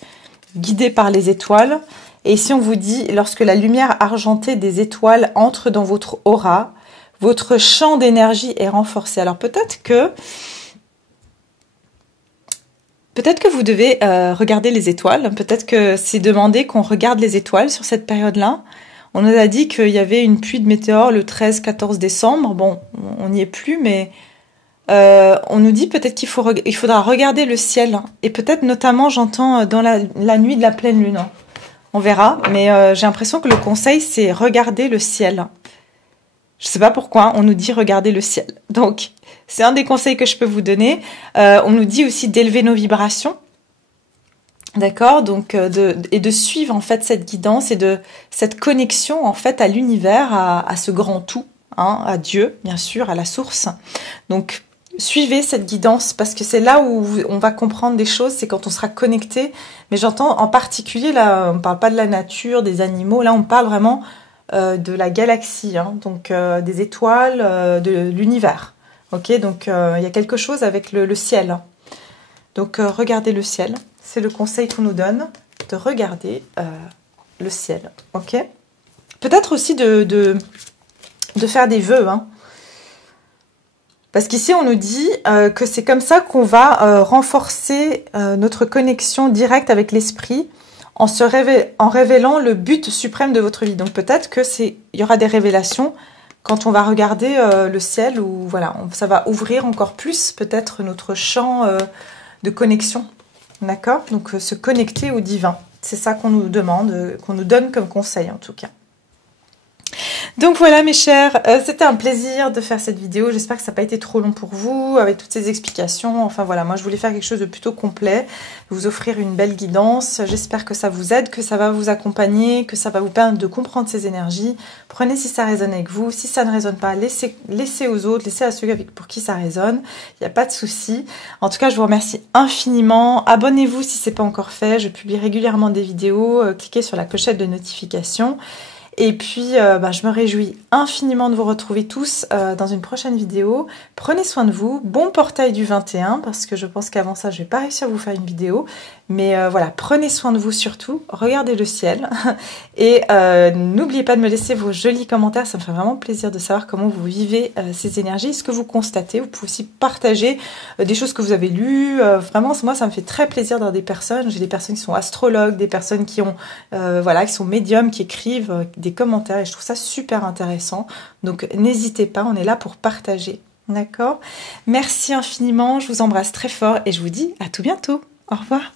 guidé par les étoiles. Et ici, on vous dit, lorsque la lumière argentée des étoiles entre dans votre aura, votre champ d'énergie est renforcé. Alors peut-être que Peut-être que vous devez regarder les étoiles. Peut-être que c'est demandé qu'on regarde les étoiles sur cette période-là. On nous a dit qu'il y avait une pluie de météores le 13-14 décembre. Bon, on n'y est plus, mais on nous dit peut-être qu'il faudra regarder le ciel. Et peut-être notamment, j'entends dans la nuit de la pleine lune. On verra, mais j'ai l'impression que le conseil, c'est regarder le ciel. Je sais pas pourquoi, on nous dit regarder le ciel. Donc, c'est un des conseils que je peux vous donner. On nous dit aussi d'élever nos vibrations. D'accord, donc et de suivre en fait cette guidance et de cette connexion en fait à l'univers, à ce grand tout, hein, à Dieu bien sûr, à la source. Donc suivez cette guidance parce que c'est là où on va comprendre des choses, c'est quand on sera connecté. Mais j'entends en particulier là, on parle pas de la nature, des animaux, là on parle vraiment de la galaxie, hein, donc des étoiles, de l'univers. Ok, donc il y a quelque chose avec le ciel. Donc regardez le ciel. C'est le conseil qu'on nous donne, de regarder le ciel, ok? Peut-être aussi de faire des vœux, hein? Parce qu'ici, on nous dit que c'est comme ça qu'on va renforcer notre connexion directe avec l'esprit en révélant le but suprême de votre vie. Donc peut-être que il y aura des révélations quand on va regarder le ciel, où voilà, ça va ouvrir encore plus peut-être notre champ de connexion. D'accord? Donc, se connecter au divin. C'est ça qu'on nous demande, qu'on nous donne comme conseil en tout cas. Donc voilà mes chers, c'était un plaisir de faire cette vidéo. J'espère que ça n'a pas été trop long pour vous, avec toutes ces explications. Enfin voilà, moi je voulais faire quelque chose de plutôt complet, vous offrir une belle guidance. J'espère que ça vous aide, que ça va vous accompagner, que ça va vous permettre de comprendre ces énergies. Prenez si ça résonne avec vous. Si ça ne résonne pas, laissez aux autres, laissez à ceux pour qui ça résonne. Il n'y a pas de souci. En tout cas, je vous remercie infiniment. Abonnez-vous si ce n'est pas encore fait. Je publie régulièrement des vidéos. Cliquez sur la clochette de notification. Et puis, je me réjouis infiniment de vous retrouver tous dans une prochaine vidéo. Prenez soin de vous. Bon portail du 21, parce que je pense qu'avant ça, je vais pas réussir à vous faire une vidéo. Mais voilà, prenez soin de vous surtout. Regardez le ciel. Et n'oubliez pas de me laisser vos jolis commentaires. Ça me fait vraiment plaisir de savoir comment vous vivez ces énergies, ce que vous constatez. Vous pouvez aussi partager des choses que vous avez lues. Vraiment, moi, ça me fait très plaisir d'avoir des personnes. J'ai des personnes qui sont astrologues, des personnes qui ont, qui sont médiums, qui écrivent des commentaires et je trouve ça super intéressant. Donc n'hésitez pas, on est là pour partager. D'accord? Merci infiniment, je vous embrasse très fort et je vous dis à tout bientôt. Au revoir.